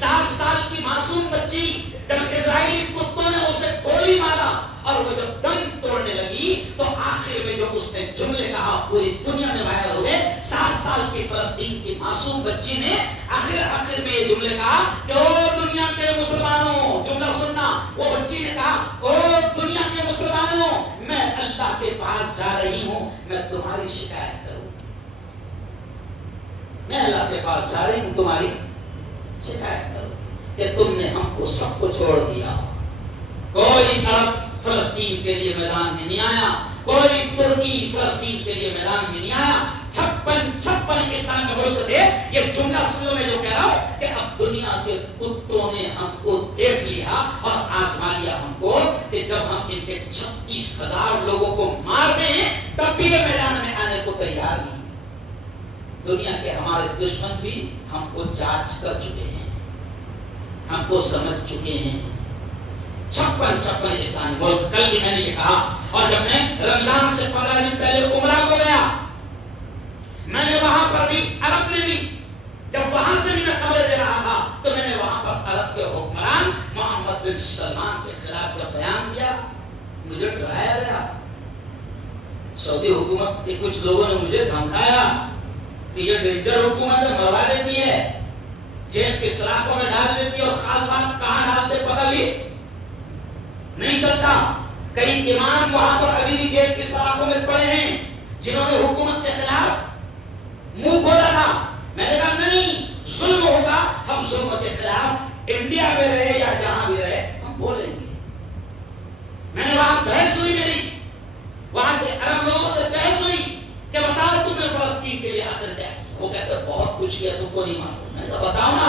7 سال کی معصوم بچی، جب اسرائیلی کتوں نے اسے گولی مارا اور وہ جب دم توڑنے لگی تو آخر میں جو اس نے جملے کہا پوری دنیا میں وائرل ہو گئے. 7 سال کی فلسطین کی معصوم بچی نے آخر میں یہ جملے کہا کہ او دنیا کے مسلمانوں، جملہ سننا، وہ بچی نے کہا او دنیا کے مسلمانوں، میں اللہ کے پاس جا رہی ہوں، میں تمہاری شکایت کروں. میں اللہ کے پاس جا رہی ہوں تمہاری شکایت کروں کہ تم نے ہم کو سب کو چھوڑ دیا. کوئی عرب فلسطین کے لیے میدان میں نہیں آیا، کوئی ترکی فلسطین کے لیے میدان میں نہیں آیا. 56 اسلامی ملک تھے. یہ جملہ سنو میں جو کہہ رہا ہوں کہ اب دنیا کے کتوں نے ہم کو دیکھ لیا اور آزما لیا ہم کو کہ جب ہم ان کے 36,000 لوگوں کو مار رہے ہیں تب بھی یہ میدان میں آنے کو تیار نہیں. دنیا کے ہمارے دشمن بھی ہم کو جانچ کر چکے ہیں، ہم کو سمجھ چکے ہیں. 56 اسلامی ملک. کل بھی میں نے یہ کہا، اور جب میں رمضان سے 15 دن پہلے عمرہ کو گیا، میں نے وہاں پر بھی عرب میں بھی، جب وہاں سے بھی میں خبریں دے رہا تھا تو میں نے وہاں پر عرب کے حکمران محمد بن سلمان کے خلاف جب بیان دیا مجھے ڈرایا گیا. سعودی حکومت کے کچھ لوگوں نے مجھے دھمکایا کہ یہ ڈینجر حکومت ہے، مروا دیتی ہے، جیل کے سلاخوں میں ڈال دیتی ہے، اور خاص بات کہاں ڈالتے پتہ بھی نہیں چلتا. کئی امام وہاں پر ابھی بھی جیل کی سلاخوں میں پڑے ہیں جنہوں نے حکومت کے خلاف منہ کھولا تھا. میں نے کہا نہیں، ظلم ہوگا، ہم ظلم کے خلاف انڈیا میں رہے یا جہاں بھی رہے ہم بولیں گے. میں نے وہاں بحث ہوئی، میری وہاں کے عرب لوگوں سے بحث ہوئی کہ بتاؤ تم نے فلسطین کے لیے آخر کیا کیا. وہ کہتے ہیں بہت کچھ کیا، تم کو نہیں معلوم. میں نے کہا بتاؤ نا،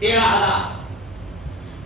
13,000,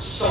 100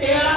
13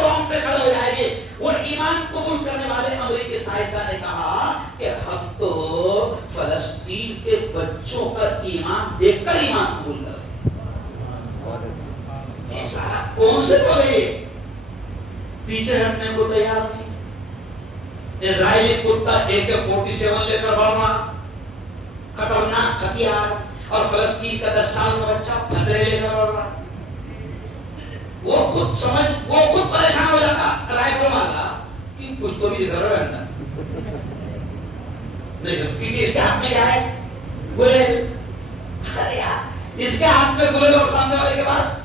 روم پہ کھڑے ہو جائے گے. وہ ایمان قبول کرنے والے امریکی سائنسدان نے کہا کہ ہم تو فلسطین کے بچوں کا ایمان دیکھ کر ایمان قبول کر رہے ہیں. یہ سارا کون سے بولے پیچھے ہٹنے کو تیار نہیں. اسرائیلی کتا AK-47 لے کر بڑھ رہا, خطرناک ہتھیار, اور فلسطین کا 10 سال کا بچہ پھندرے لے کر بڑھ رہا. وہ خود پریشان ہو جاتا رائفل والا کہ کچھ تو بھی دکھ رہا ہے نہیں سب, کیونکہ اس کے ہاتھ میں کیا ہے؟ گلیل. ارے یار اس کے ہاتھ میں گلیل اور سامنے والے کے پاس,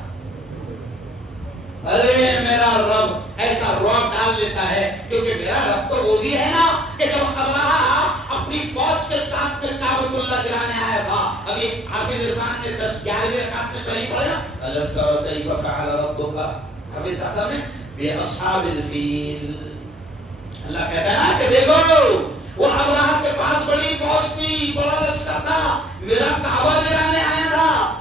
ارے میرا رب ایسا رعب ڈال لیتا ہے, کیونکہ میرا رب تو وہ بھی ہے نا کہ جب ابراہ اپنی فوج کے ساتھ میں کعبۃ اللہ گرانے آیا تھا. ابھی حافظ عرفان نے 10-11 رکعت میں پہلی پڑھا نا, الم تر کیف فعل ربک, حافظ صاحب نے باصحاب الفیل. اللہ کہتا ہے نا کہ دیکھو وہ ابراہ کے پاس بڑی فوج تھی, بڑا لشکر تھا, میرا کعبہ گرانے آیا تھا.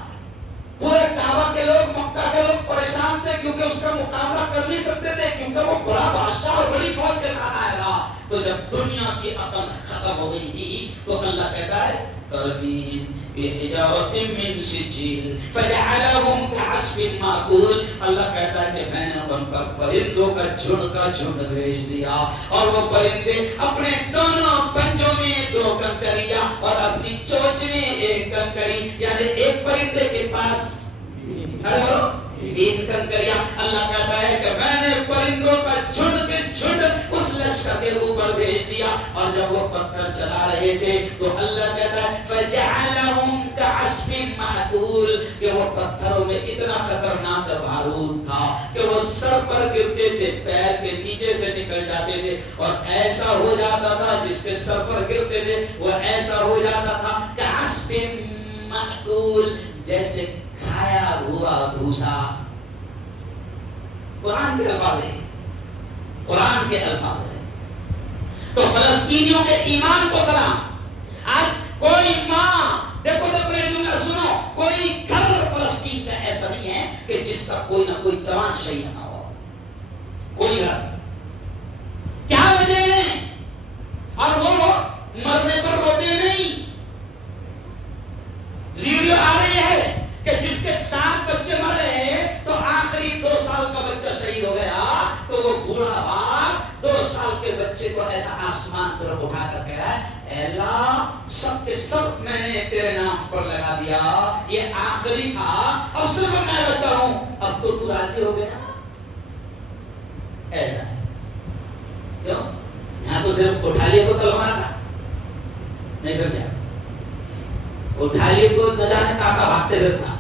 پورے کعبہ کے لوگ, مکہ کے لوگ پریشان تھے کیونکہ اس کا مقابلہ کر نہیں سکتے تھے, کیونکہ وہ بڑا بادشاہ اور بڑی فوج کے ساتھ آیا تھا. تو جب دنیا کی عقل ختم ہو گئی تھی تو اللہ کہتا ہے ترمیم بحجارۃ من سجیل فجعلہم کعصف مأکول. اللہ کہتا ہے کہ میں نے ان پر پرندوں کا جھنڈ بھیج دیا, اور وہ پرندے اپنے دونوں پنجوں میں 2 کنکریاں اور اپنی چونچ میں 1 کنکری, یعنی ایک پرندے کے پاس 3 کنکریاں. اللہ کہتا ہے کہ میں نے پرندوں کا جھنڈ کے جھنڈ اس لشکر کے اوپر بھیج دیا, اور جب وہ پتھر چلا رہے تھے تو اللہ کہتا ہے فجعلہم کعصف مأکول, کہ وہ پتھروں میں اتنا خطرناک بارود تھا کہ وہ سر پر گرتے تھے, پیر کے نیچے سے نکل جاتے تھے, اور ایسا ہو جاتا تھا جس کے سر پر گرتے تھے وہ ایسا ہو جاتا تھا کعصف مأکول, جیسے کھایا ہوا بھوسا. قرآن کے الفاظ ہے, قرآن کے الفاظ ہے. تو فلسطینیوں کے ایمان کو سلام. آج کوئی ماں, دیکھو میرے جملہ سنو, کوئی گھر فلسطین کا ایسا نہیں ہے کہ جس کا کوئی نہ کوئی جوان شہید نہ ہو. کوئی گھر, کیا وجہ ہے؟ اور وہ مرنے پر روتے نہیں. ویڈیو آ رہی ہے کہ جس کے 7 بچے مرے تو آخری 2 سال کا بچہ شہید ہو گیا, تو وہ بوڑھا باپ 2 سال کے بچے کو ایسا آسمان پر اٹھا کر کہہ رہا ہے اے اللہ سب کے سب میں نے تیرے نام پر لگا دیا, یہ آخری تھا, اب صرف میں بچہ ہوں, اب تو راضی ہو گیا نا. ایسا ہے کیوں؟ یہاں تو صرف اٹھا لیے کو تلوار تھا, نہیں سمجھا؟ اٹھا لیے کو نہ جانے کہاں بھاگتے پھرتا.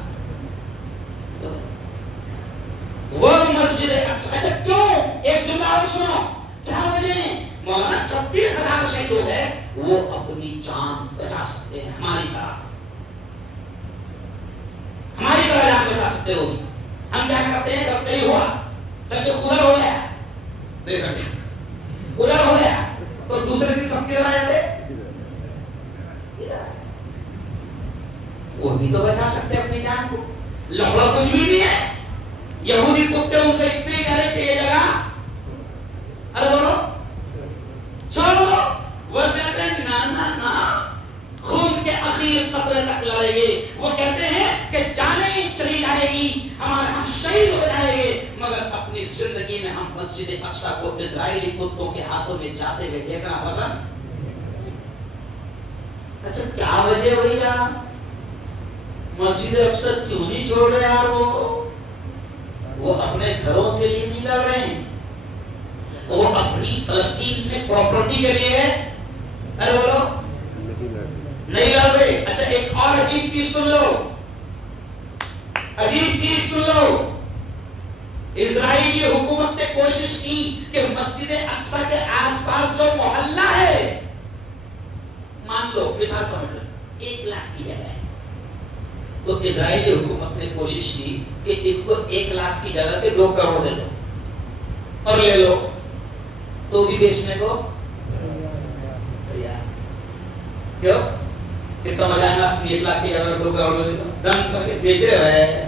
وہ مسجد اقصی, اچھا کیوں؟ ایک جملہ اور سنو, کیا وجہ ہے؟ مولانا 36,000 شہید ہو گئے, وہ اپنی جان بچا سکتے ہیں ہماری طرح, ہماری طرح جان بچا سکتے ہو. ہم کیا کرتے ہیں جب کہیں ہوا سب جو ادھر ہو گیا, نہیں سمجھا, ادھر ہو گیا تو دوسرے دن سب کدھر آ جاتے, وہ بھی تو بچا سکتے اپنی جان کو. لفڑا کچھ بھی نہیں ہے. یہودی کتے ان سے اتنے کہہ رہے کہ یہ جگہ ارے بولو چھوڑ دو, وہ کہتے ہیں نا خون کے اخیر قطرے تک لڑیں گے. وہ کہتے ہیں کہ جانیں ہی چلی جائے گی, ہم شہید ہو جائیں گے, مگر اپنی زندگی میں ہم مسجد اقصی کو اسرائیلی کتوں کے ہاتھوں میں جاتے ہوئے دیکھنا پسند. اچھا کیا وجہ ہوئی یار, مسجد اقصی کیوں نہیں چھوڑ رہے یار؟ وہ اپنے گھروں کے لیے نہیں لڑ رہے ہیں, وہ اپنی فلسطین میں پراپرٹی کے لیے ہے. ارے بولو نہیں لڑ رہے. اچھا ایک اور عجیب چیز سن لو, عجیب چیز سن لو. اسرائیلی حکومت نے کوشش کی کہ مسجد اقصی کے آس پاس جو محلہ ہے, مان لو مثال سمجھ لو 1 لاکھ کی جگہ ہے, تو اسرائیلی حکومت نے کوشش کی کہ ان کو 1 لاکھ کی جگہ پہ 2 کروڑ دے دو اور لے لو, تو بھی بیچنے کو تیار. کیوں؟ کتنا مزہ آئے گا 1 لاکھ کی جگہ 2 کروڑ دے دو, ڈن کر کے بیچ رہے ہیں.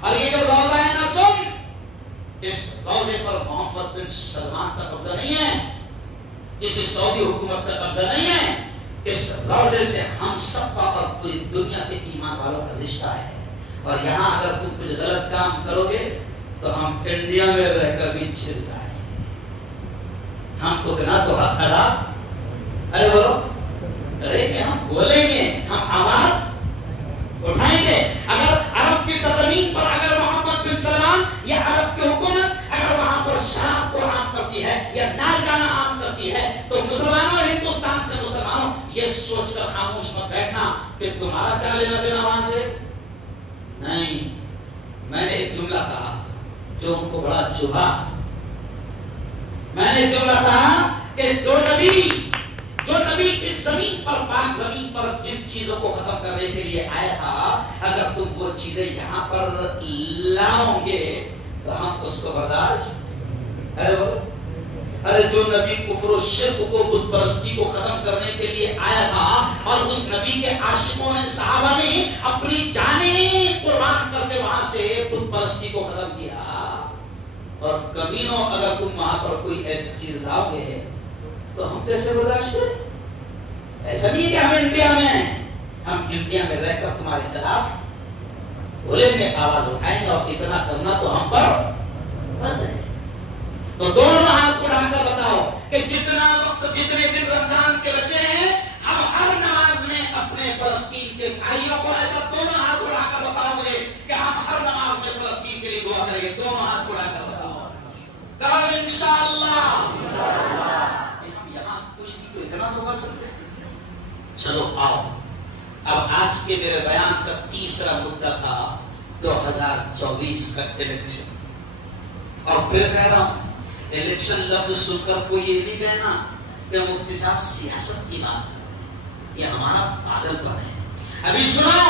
اور یہ جو روضہ نصب، اس روضے پر محمد بن سلمان کا قبضہ نہیں ہے، کسی سعودی حکومت کا قبضہ نہیں ہے، اس روضے سے ہم سب کا اور پوری دنیا کے ایمان والوں کا رشتہ ہے۔ اور یہاں اگر تم کچھ غلط کام کرو گے تو ہم انڈیا میں رہ کر بھی چھڑ جائیں گے، ہم اتنا تو حق ادا ارے بولو کریں گے، ہم بولیں گے، ہم آواز اٹھائیں گے۔ اگر عرب کی سرزمین پر اگر محمد بن سلمان یا عرب کی حکومت اگر وہاں پر شراب کو عام کرتی ہے یا ناچ گانا عام کرتی ہے تو مسلمانوں، ہندوستان کے مسلمانوں یہ سوچ کر خاموش مت بیٹھنا کہ تمہارا کیا لینا دینا وہاں سے۔ نہیں، میں نے ایک جملہ کہا جو ان کو بڑا چبھا، میں نے ایک جملہ کہا کہ جو نبی اس زمین پر، پاک زمین پر جن چیزوں کو ختم کرنے کے لیے آیا تھا، اگر تم وہ چیزیں یہاں پر لاؤ گے تو ہم اس کو برداشت ارے جو نبی کفر و شرک کو، بت پرستی کو ختم کرنے کے لیے آیا تھا اور اس نبی کے عاشقوں نے، صحابہ نے اپنی جانیں قربان کر کے وہاں سے بت پرستی کو ختم کیا، اور کمینوں اگر تم وہاں پر کوئی ایسی چیز لاؤ گے تو ہم کیسے برداشت کریں؟ ایسا نہیں ہے کہ ہم انڈیا میں ہیں، ہم انڈیا میں رہ کر تمہارے خلاف بولیں گے، آواز اٹھائیں گے، اور اتنا کرنا تو ہم پر فرض ہے۔ تو دونوں ہاتھ اٹھا کر بتاؤ کہ جتنا وقت، جتنے دن رمضان کے بچے ہیں، ہم ہر نماز میں اپنے فلسطین کے بھائیوں کو، ایسا دونوں ہاتھ اٹھا کر بتاؤ مجھے کہ ہم ہر نماز میں فلسطین کے لیے دعا کریں گے، دونوں ہاتھ اٹھا کر بتاؤ۔ کہو انشاءاللہ۔ ہم یہاں کچھ نہیں تو اتنا تو کر سکتے۔ چلو آؤ، اب آج کے میرے بیان کا تیسرا مدعا تھا 2024 کا الیکشن، اور پھر کہہ رہا ہوں الیکشن لفظ سن کر کوئی یہ نہیں کہنا کہ مفتی صاحب سیاست کی بات کریں، یہ ہمارا پاگل پن ہے۔ ابھی سنو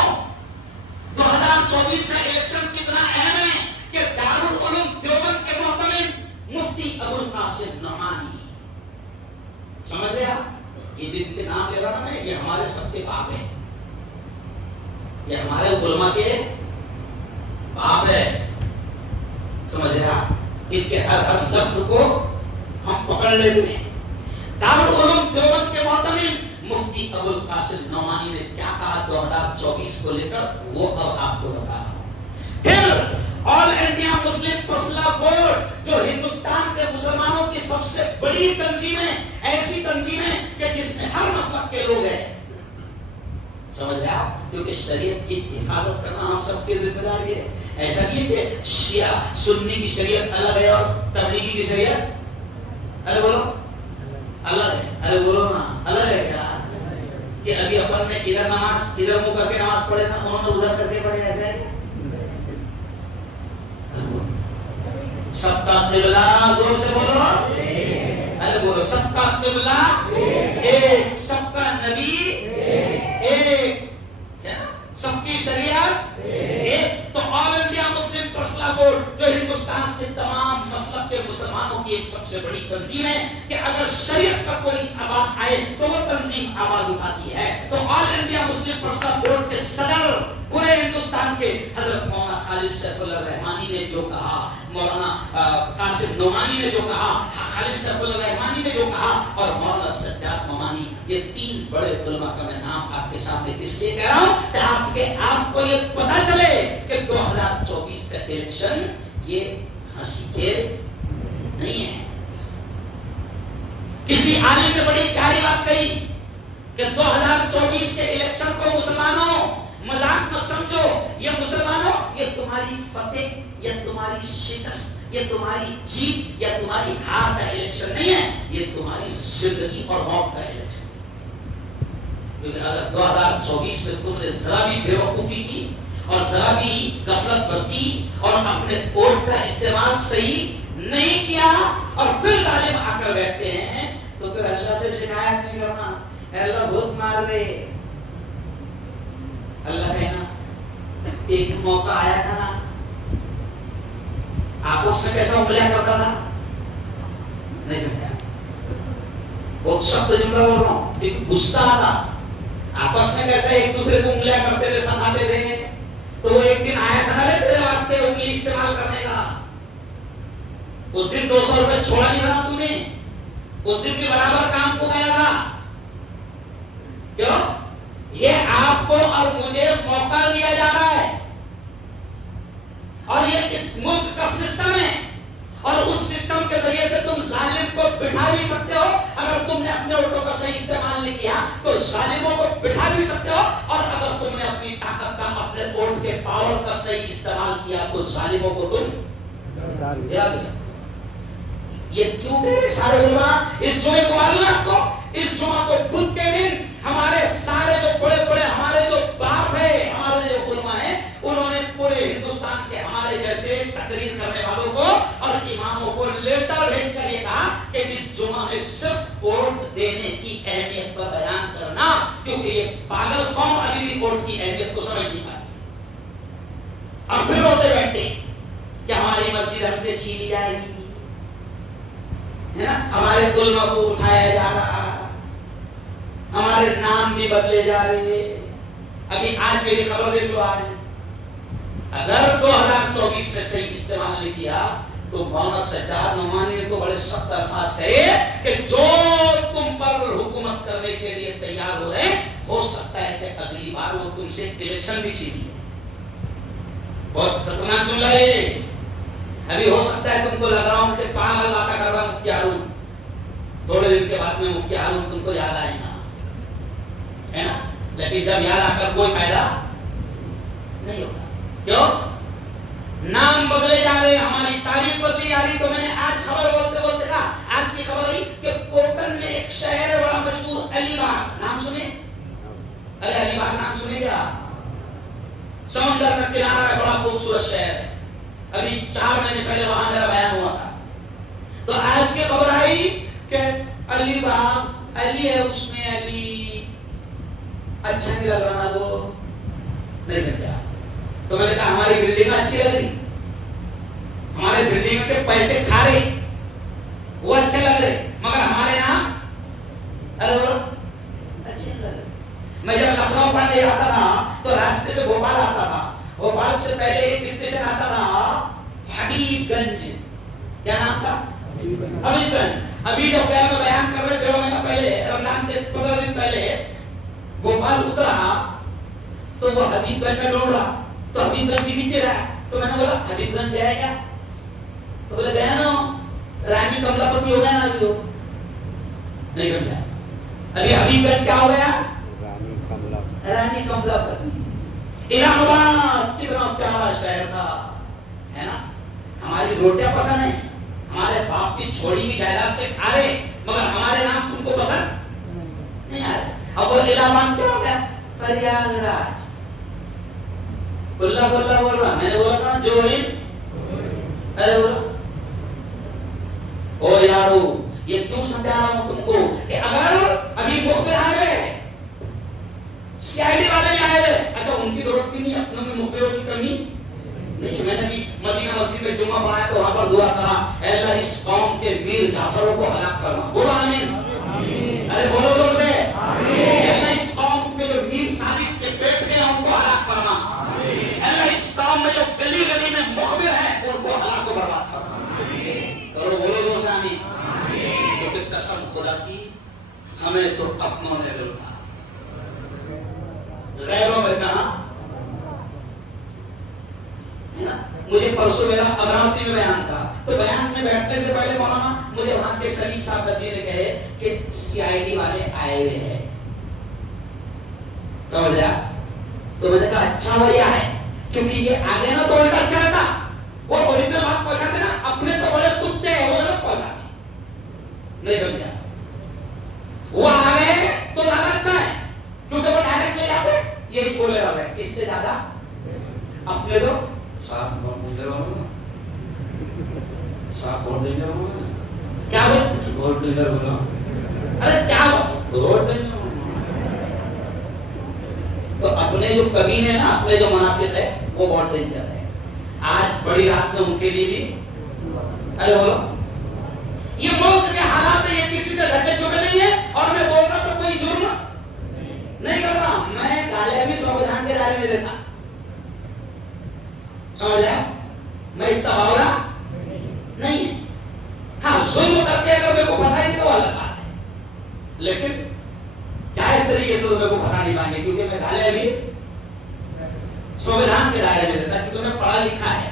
2024 کا الیکشن کتنا اہم ہے کہ دارالعلوم دیوبند کے محتمم مفتی ابو القاسم نعمانی، سمجھ رہے آپ، یہ جن کے نام لے رہا نا میں، یہ ہمارے سب کے باپ ہیں، یہ ہمارے علماء کے باپ ہے، سمجھ رہے آپ، ان کے ہر لفظ کو ہم پکڑ لیتے ہیں۔ دارالعلوم دیوبند کے محتمم مفتی ابو القاسم نعمانی نے کیا کہا 2024 کو لے کر، وہ اب آپ کو بتا رہا ہوں۔ پھر آل انڈیا مسلم پرسنل بورڈ، جو ہندوستان کے مسلمانوں کی سب سے بڑی تنظیم ہے، ایسی تنظیم ہے کہ جس میں ہر مسلک کے لوگ ہیں، سمجھ رہے آپ، کیونکہ شریعت کی حفاظت کرنا ہم سب کی ذمہ داری ہے۔ ایسا نہیں ہے کہ شیعہ سنی کی شریعت الگ ہے اور تبلیغی کی شریعت ارے بولو الگ ہے، ارے بولو نا الگ ہے کیا؟ کہ ابھی اپن نے ادھر نماز ادھر منہ کر کے نماز پڑھے نا، انہوں نے ادھر کر کے پڑھے، ایسا ہے؟ سب کا قبلہ، زور سے بولو، ارے بولو، سب کا قبلہ ایک، سب کا نبی ایک، سب کی شریعت ایک۔ تو آل انڈیا مسلم پرسنل بورڈ جو ہندوستان کے تمام مسلک کے مسلمانوں کی ایک سب سے بڑی تنظیم ہے کہ اگر شریعت پر کوئی بات آئے تو وہ تنظیم آواز اٹھاتی ہے۔ تو آل انڈیا مسلم پرسنل بورڈ کے صدر پورے ہندوستان کے حضرت مولانا خالد سیف اللہ رحمانی نے جو کہا، مولانا قاسم نعمانی نے جو کہا، خالد سیف اللہ رحمانی نے جو کہا، اور مولانا سجاد نعمانی، یہ تین بڑے علماء کا میں نام آپ کے سامنے اس لیے کہہ رہا ہوں کہ آپ کو یہ پتا چلے کہ 2024 کا الیکشن یہ ہنسی کھیل نہیں ہے۔ کسی عالم نے بڑی پیاری بات کہی کہ 2024 کے الیکشن کو مسلمانوں مذاق مت سمجھو، یہ مسلمانوں یہ تمہاری فتح یا تمہاری شکست یا تمہاری جیت یا تمہاری ہار کا الیکشن نہیں ہے، یہ تمہاری زندگی اور موت کا الیکشن ہے۔ کیونکہ اگر 2024 میں تم نے ذرا بھی بے وقوفی کی اور ذرا بھی غفلت برتی اور اپنے ووٹ کا استعمال صحیح نہیں کیا اور پھر ظالم آ کر بیٹھتے ہیں تو پھر اللہ سے شکایت نہیں کرنا، اے اللہ بہت مار رہے۔ اللہ کہنا ایک موقع آیا تھا نا، آپس میں کیسا انگلیاں کرتا تھا، نہیں سمجھا، بہت سخت جملہ بول رہا ہوں، ایک غصہ آتا، آپس میں کیسے ایک دوسرے کو انگلیاں کرتے تھے، سناتے تھے، تو وہ ایک دن آیا تھا نا تیرے واسطے انگلی استعمال کرنے کا، اس دن 200 روپے چھوڑا نہیں تھا تم نے، اس دن بھی برابر کام کو گیا تھا. کیوں؟ یہ آپ کو اور مجھے موقع دیا جا رہا ہے، اور یہ اس ملک کا سسٹم ہے، اور اس سسٹم کے ذریعے سے تم ظالم کو بٹھا بھی سکتے ہو. اگر تم نے اپنے ووٹوں کا صحیح استعمال نہیں کیا تو ظالموں کو بٹھا بھی سکتے ہو، اور اگر تم نے اپنی طاقت کا، اپنے ووٹ کے پاور کا صحیح استعمال کیا تو ظالموں کو تم گرا بھی سکتے ہو. یہ کیوں کہ سارے علماء اس جمعے کو معلوم ہے آپ کو، اس جمعہ کو بدھ کے دن ہمارے سارے جو بڑے بڑے ہمارے جو باپ ہے، ہمارے جو علماء ہیں، انہوں نے پورے ہندوستان کے ہمارے جیسے تقریر کرنے والوں کو اور اماموں کو لیٹر بھیج کر یہ کہا کہ اس جمعہ میں صرف ووٹ دینے کی اہمیت پر بیان کرنا، کیونکہ یہ پاگل قوم ابھی بھی ووٹ کی اہمیت کو سمجھ نہیں پائی، اور پھر روتے بیٹھتے کہ ہماری مسجد ہم سے چھینی جائے گی، ہے نا، ہمارے علماء کو اٹھایا جا رہا، ہمارے نام بھی بدلے جا رہے. ابھی آج میری خبر دیکھ لو، آج اگر 2024 میں صحیح استعمال نہیں کیا تو مولانا سجاد نعمانی نے تو بڑے سخت الفاظ کہے کہ جو تم پر حکومت کرنے کے لیے تیار ہو رہے ہیں، ہو سکتا ہے کہ اگلی بار وہ تم سے الیکشن بھی چھین لیں. بہت خطرناک جملہ ہے. ابھی ہو سکتا ہے تم کو لگ رہا ہوں کہ پاگل باتیں کر رہا مفتی ہارون، تھوڑے دن کے بعد میں مفتی ہارون تم کو یاد آئے گا، ہے نا، لیکن جب یاد آ کر کوئی فائدہ نہیں ہوگا. کیوں؟ نام بدلے جا رہے، ہماری تاریخ بدلی جا رہی. تو میں نے آج خبر بولتے بولتے کہا، آج کی خبر رہی کہ کوکن میں ایک شہر ہے بڑا مشہور، علی باغ، نام سنے؟ ارے علی باغ نام سنے کیا؟ سمندر کا کنارہ ہے، بڑا خوبصورت شہر ہے. ابھی 4 مہینے پہلے وہاں میرا بیان ہوا تھا. تو آج کی خبر آئی کہ علی باغ، علی ہے اس میں، علی اچھا نہیں لگ رہا نا، وہ نہیں سمجھا. تو میں نے کہا ہماری بلڈنگ اچھی لگ رہی، ہمارے بلڈنگ کے پیسے کھا رہے، وہ اچھے لگ رہے، مگر ہمارے نام ارے بولو اچھے لگ رہے. میں جب لکھنؤ پڑھنے جاتا تھا تو راستے میں بھوپال آتا تھا، بھوپال سے پہلے ایک اسٹیشن آتا تھا حبیب گنج. کیا نام تھا؟ حبیب گنج. ابھی جب میں بیان کر رہے 2 مہینہ پہلے، رمضان کے 15 دن پہلے بھوپال اترا تو وہ حبیب گنج میں ڈھونڈ رہا، تو حبیب گنج دکھتے رہا. تو میں نے بولا حبیب گنج گیا کیا؟ تو بولے گیا نا، رانی کملا پتی ہو گیا نا. ابھی وہ نہیں سمجھا. ابھی حبیب گنج کیا ہو گیا؟ رانی کملا پتی. الہ آباد کتنا پیارا شہر تھا، ہے نا. ہماری روٹیاں پسند ہیں، ہمارے باپ کی چھوڑی ہوئی جائیداد سے کھا رہے، مگر ہمارے نام تم کو پسند نہیں آ رہے. اب وہ الہ آباد کیا ہو گیا؟ پریاگ راج. کلا کلا بول رہا، میں نے بولا تھا جو ارے بولا او یارو. یہ کیوں سمجھا رہا ہوں تم کو کہ اگر ابھی مخبر آئے ہوئے، سی آئی ڈی والے آئے ہوئے، اچھا ان کی ضرورت بھی نہیں، اپنے میں مخبروں کی کمی نہیں. میں نے بھی مدینہ مسجد میں جمعہ پڑھایا تو وہاں پر دعا کرا، اے اللہ اس قوم کے میر جعفروں کو ہلاک فرما. بولو آمین. ارے بولو زور سے آمین. اے اللہ اس قوم میں جو میر صادق کے پیٹ میں ان کو ہلاک فرما. اے اللہ اس قوم میں جو گلی گلی میں مخبر ہیں ان کو ہلاک و برباد فرما. کرو بولو زور سے آمین. کیونکہ قسم خدا کی ہمیں تو اپنوں نے رلوا، غیروں میں کہاں، ہے نا. مجھے پرسوں میرا امراوتی میں بیان تھا، تو بیان میں بیٹھنے سے پہلے مولانا مجھے وہاں کے سلیم صاحب بدلی نے کہے کہ سی آئی ڈی والے آئے ہوئے ہیں. سمجھا؟ تو میں نے کہا اچھا بھیا ہے، کیونکہ یہ آگے نا تو الٹا اچھا رہتا، وہ اوریجنل بات پہنچاتے نا، اپنے تو بڑے کتے ہیں وہ نہ پہنچاتے. نہیں سمجھا؟ وہ آگے تو زیادہ اچھا ہے، کیونکہ وہ ڈائریکٹ لے جاتے یہی بولے رہا ہے. اس سے زیادہ اپنے تو صاحب ووٹ دیں گے، صاحب ووٹ دیں گے، کیا ووٹ دیں گے، بولو ارے کیا ووٹ دیں گے. تو اپنے جو کمین ہے نا، اپنے جو منافق ہے وہ ووٹ دیں گے. آج بڑی رات میں ان کے لیے بھی ارے بولو یہ ملک کے حالات میں، یہ کسی سے ڈھکے چھپے نہیں ہے. اور میں بول رہا تو کوئی جرم نہیں کر رہا، میں گالیاں بھی سنویدھان کے دائرے میں دیتا. سمجھ رہے میں اتنا باولا نہیں ہے. ہاں ظلم کر کے اگر میرے کو پھنسائے گی تو الگ بات ہے, لیکن جائز طریقے سے تو میرے کو پھنسا نہیں پائیں گے, کیونکہ میں گالے ابھی سنویدھان کے دائرے میں رہتا, کیونکہ میں پڑھا لکھا ہے.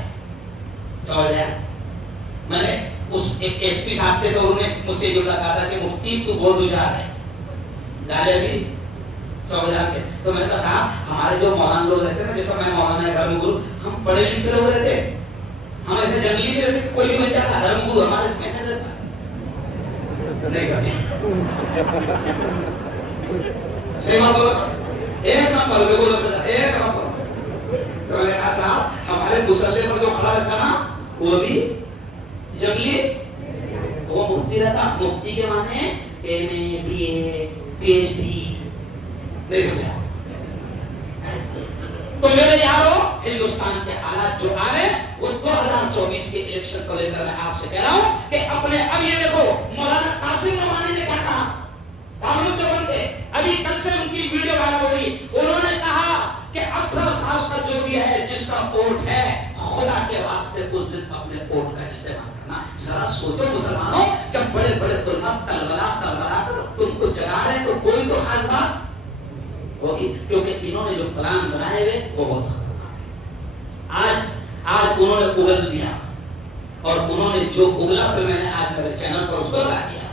سمجھ رہے میں نے اس ایک ایس پی صاحب تھے تو انہوں نے مجھ سے جو کہا تھا کہ مفتی تو بہت ہوشیار ہے, گالے بھی سنویدھان کے. تو میں نے کہا صاحب ہمارے جو مولانا لوگ رہتے ہیں نا, جیسا میں مولانا دھرم گرو, ہم پڑھے لکھے لوگ رہتے, ہم ایسے جنگلی نہیں رہتے کہ کوئی بھی بن جاتا دھرم گرو ہمارے اس میں ایسا رہتا نہیں سمجھے. سیما بولو ایک نمبر بے بولو سدا ایک نمبر. تو میں نے کہا صاحب ہمارے مسلے پر جو کھڑا رکھا نا وہ بھی جنگلی, وہ مفتی رہتا. مفتی کے معنی M A B A P H D نہیں سمجھا. تو میرے یارو ہندوستان کے حالات جو آ رہے وہ 2024 کے الیکشن کو لے کر میں آپ سے کہہ رہا ہوں کہ اپنے اب یہ دیکھو مولانا قاسم نعمانی نے کیا کہا, دارالعلوم دیوبند کے, ابھی کل سے ان کی ویڈیو وائرل ہو رہی, انہوں نے کہا کہ 18 سال کا جو بھی ہے جس کا ووٹ ہے خدا کے واسطے اس دن اپنے ووٹ کا استعمال کرنا. ذرا سوچو مسلمانوں, جب بڑے بڑے علماء تلبلا کر تم کو جگا رہے تو کوئی تو خاص بات ہوگی, کیونکہ انہوں نے جو پلان بنائے ہوئے وہ بہت خطرناک ہے. آج انہوں نے اگل دیا, اور انہوں نے جو اگلا پھر میں نے آج میرے چینل پر اس کو لگا دیا.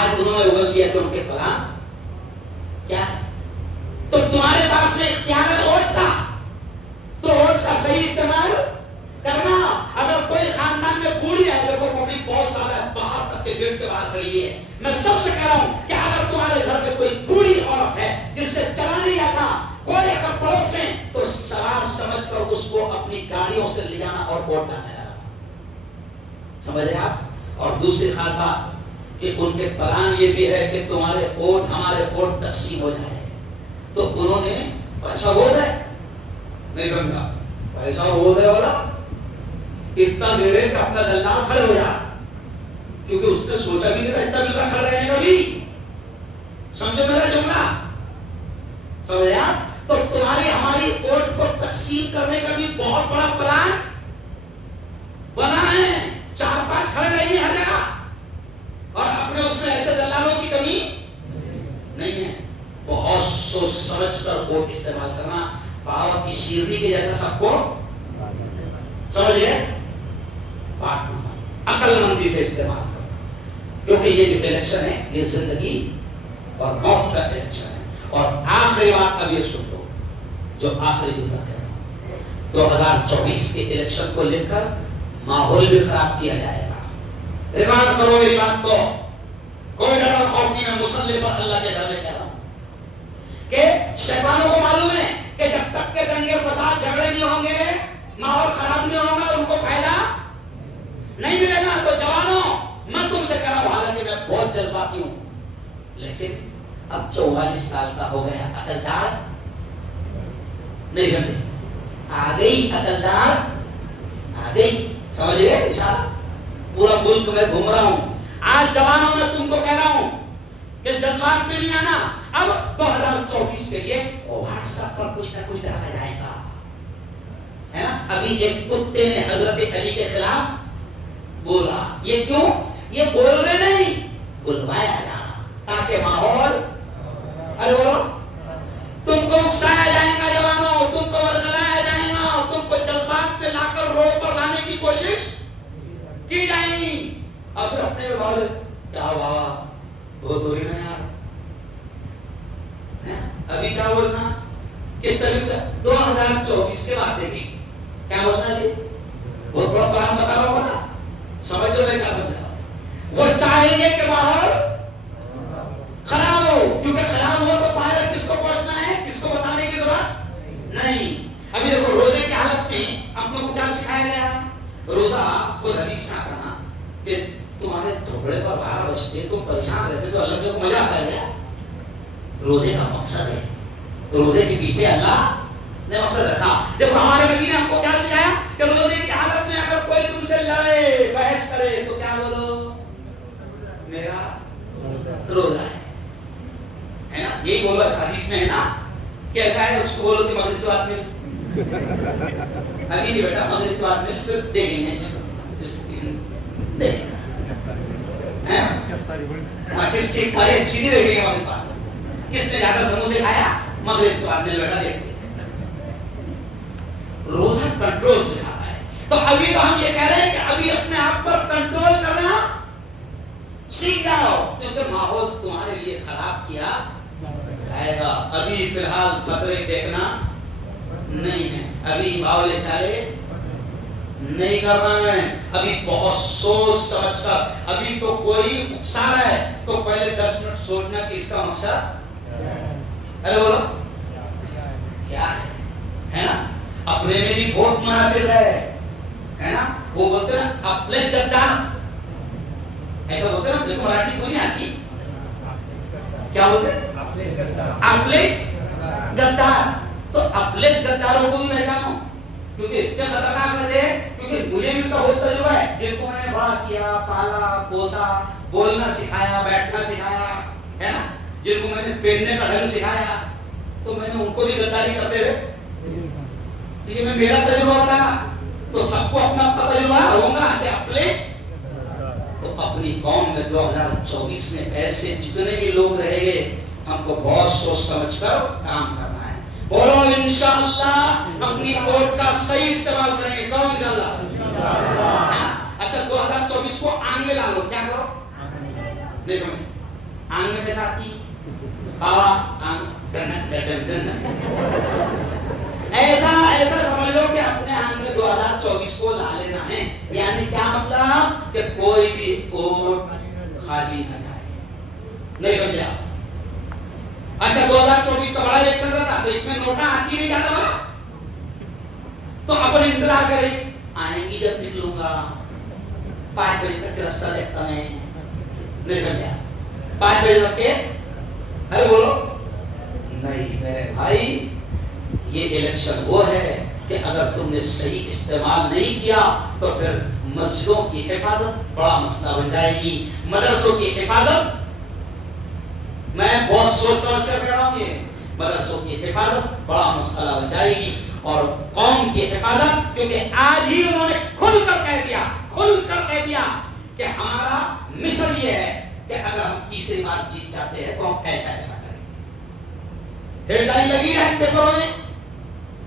آج انہوں نے اگل دیا کہ ان کے پلان کیا ہے. تو تمہارے پاس میں اختیار ہے ووٹ کا, تو ووٹ کا صحیح استعمال کرنا. اگر کوئی خاندان میں بوڑھی ہے, دیکھو پبلک بہت سارا ہے, باہر تک کے گیٹ کے باہر کھڑی ہے, میں سب سے کہہ رہا ہوں کہ اگر تمہارے گھر میں کوئی بوڑھی عورت ہے جس سے چلا نہیں آتا, کوئی اگر پڑوس میں, تو سلام سمجھ کر اس کو اپنی گاڑیوں سے لے جانا اور ووٹ ڈالنے لگا. سمجھ رہے آپ. اور دوسری خاص بات کہ ان کے پلان یہ بھی ہے کہ تمہارے ووٹ ہمارے ووٹ تقسیم ہو جائے. تو انہوں نے پیسہ ووٹ ہے نہیں سمجھا, پیسہ ووٹ ہے والا اتنا دے رہے کہ اپنا دلال کھڑے ہو جا, کیونکہ اس نے سوچا بھی نہیں تھا اتنا مل کر کھڑے رہنے کا بھی. سمجھو میرا جملہ, سمجھ آپ. تو تمہاری ہماری ووٹ کو تقسیم کرنے کا بھی بہت بڑا پلان بنا ہے. 4-5 کھڑے رہیں گے ہر جگہ, اور اپنے اس میں ایسے دلالوں کی کمی نہیں ہے. بہت سوچ سمجھ کر ووٹ استعمال کرنا, پاوا کی شیرنی کے جیسا سب کو سمجھئے, عقل مندی سے استعمال کرنا, کیونکہ یہ جو الیکشن ہے یہ زندگی اور موت کا الیکشن ہے. اور آخری بات اب یہ سن لو, جو آخری جملہ کہہ رہا ہوں, 2024 کے الیکشن کو لے کر ماحول بھی خراب کیا جائے گا. ریکارڈ کرو میری بات کو, کوئی ڈر اور خوف نہیں. میں مسلح پر اللہ کے گھر میں کہہ رہا ہوں کہ شیطانوں کو معلوم ہے کہ جب تک کے دنگے فساد جھگڑے نہیں ہوں گے, ماحول خراب نہیں ہوگا, ان کو فائدہ نہیں ملے گا. تو جوانوں, میں تم سے کہہ رہا ہوں, حالانکہ میں بہت جذباتی ہوں, لیکن اب 44 سال کا ہو گیا, عقلدار نہیں سمجھے, آ گئی عقلدار آ گئی. سمجھے اشارہ, پورا ملک میں گھوم رہا ہوں. آج جوانوں میں تم کو کہہ رہا ہوں کہ جذبات میں نہیں آنا. اب 2024 کے لیے واٹس ایپ پر کچھ نہ کچھ ڈالا جائے گا, ہے نا. ابھی ایک کتے نے حضرت علی کے خلاف بولا, یہ کیوں, یہ بول رہے نہیں, بلوایا جانا تاکہ ماحول, ارے بولو, تم کو اکسایا جائے گا جوانوں, تم کو ورگلایا جائے گا, تم کو جذبات میں لا کر روڈ پر لانے کی کوشش کی جائے گی. اور پھر اپنے میں بولے کیا ہوا, بہت ہو رہی نا یار. ابھی کیا بولنا کہ 2024 کے بعد دیکھیں کیا بولنا. جی بہت بڑا پلان بتا رہا ہوں نا, سمجھو میں کیا سمجھا. وہ چاہیں گے کہ ماحول خراب ہو, کیونکہ خراب ہوا تو فائدہ کس کو پہنچنا ہے, کس کو بتانے کی ضرورت نہیں. ابھی دیکھو روزے کی حالت میں ہم لوگوں کو کیا سکھایا گیا, روزہ خود حدیث میں آتا نا کہ تمہارے تھوڑے پر 12 بجتے تم پریشان رہتے تو اللہ کو مزہ آتا ہے. روزے کا مقصد ہے, روزے کے پیچھے اللہ نے مقصد رکھا. دیکھو ہمارے نبی نے ہم کو کیا سکھایا کہ روزے کی حالت میں اگر کوئی تم سے لڑے بحث کرے تو کیا بولو, میرا روزہ ہے نا. یہی بولو, اس حدیث میں ہے نا کہ ایسا ہے, اس کو بولو کہ مغرب کے بعد میں ابھی نہیں بیٹا مغرب کے بعد میں پھر دیکھیں گے جس دن دیکھیں گے کس کی افطاری اچھی نہیں دیکھیں گے مغرب کے بعد کس نے زیادہ سموسے کھایا مغرب کے بعد میں بیٹا دیکھتے روزہ کنٹرول سے آ رہا ہے تو ابھی تو ہم یہ کہہ رہے ہیں کہ ابھی اپنے آپ پر کنٹرول کرنا سیکھ جاؤ کیونکہ ماحول تمہارے لیے خراب کیا جائے گا. ابھی فی الحال خطرے دیکھنا نہیں ہے, ابھی باولے چالے نہیں کرنا ہے, ابھی بہت سوچ سمجھ کر. ابھی تو کوئی اکسا رہا ہے تو پہلے 10 منٹ سوچنا کہ اس کا مقصد ارے بولو کیا ہے نا. اپنے میں بھی بہت منافق ہے نا. وہ بولتے نا اپلج گدار, ایسا بولتے نا. دیکھو مراٹھی کوئی نہیں آتی, کیا بولتے اپلج گدار. تو اپلج گداروں کو بھی پہچانو کیونکہ اتنے خطرناک بندے ہیں. کیونکہ مجھے بھی اس کا بہت تجربہ ہے, جن کو میں نے بڑا کیا, پالا پوسا, بولنا سکھایا, بیٹھنا سکھایا ہے نا, جن کو میں نے پہننے کا ڈھنگ سکھایا, تو میں نے ان کو بھی غداری کرتے ہوئے ٹھیک ہے. میں میرا تجربہ بتایا تو سب کو اپنا اپنا تجربہ ہوگا کہ اپلج. تو اپنی قوم میں 2024 میں ایسے جتنے بھی لوگ رہیں گے ہم کو بہت سوچ سمجھ کر کام کرنا ہے. بولو انشاءاللہ اپنی ووٹ کا صحیح استعمال کریں گے. کون انشاءاللہ. اچھا 2024 کو آنگ میں لا لو. کیا کرو نہیں سمجھ آنگ میں کیسا آتی ایسا سمجھ لو کہ اپنے آنگ میں 2024 کو لا لینا ہے. یعنی کیا مطلب کہ کوئی بھی ووٹ خالی نہ جائے. نہیں سمجھا. اچھا 2024 کا بڑا الیکشن رہا تو اس میں نوٹا آتی نہیں جاتا بڑا, تو اپن انتظار کریں آئیں گی جب نکلوں گا 5 بجے تک راستہ دیکھتا میں. نہیں سمجھا. 5 بجے تک کے ارے بولو نہیں میرے بھائی. یہ الیکشن وہ ہے کہ اگر تم نے صحیح استعمال نہیں کیا تو پھر مسجدوں کی حفاظت بڑا مسئلہ بن جائے گی, مدرسوں کی حفاظت. میں بہت سوچ سمجھ کر کہہ رہا ہوں, یہ مدرسوں کی حفاظت بڑا مسئلہ بن جائے گی, اور قوم کی حفاظت. کیونکہ آج ہی انہوں نے کھل کر کہہ دیا کہ ہمارا مشن یہ ہے کہ اگر ہم تیسری بار جیت جاتے ہیں تو ہم ایسا کریں گے. ہیڈ لائن لگی ہے پیپروں میں,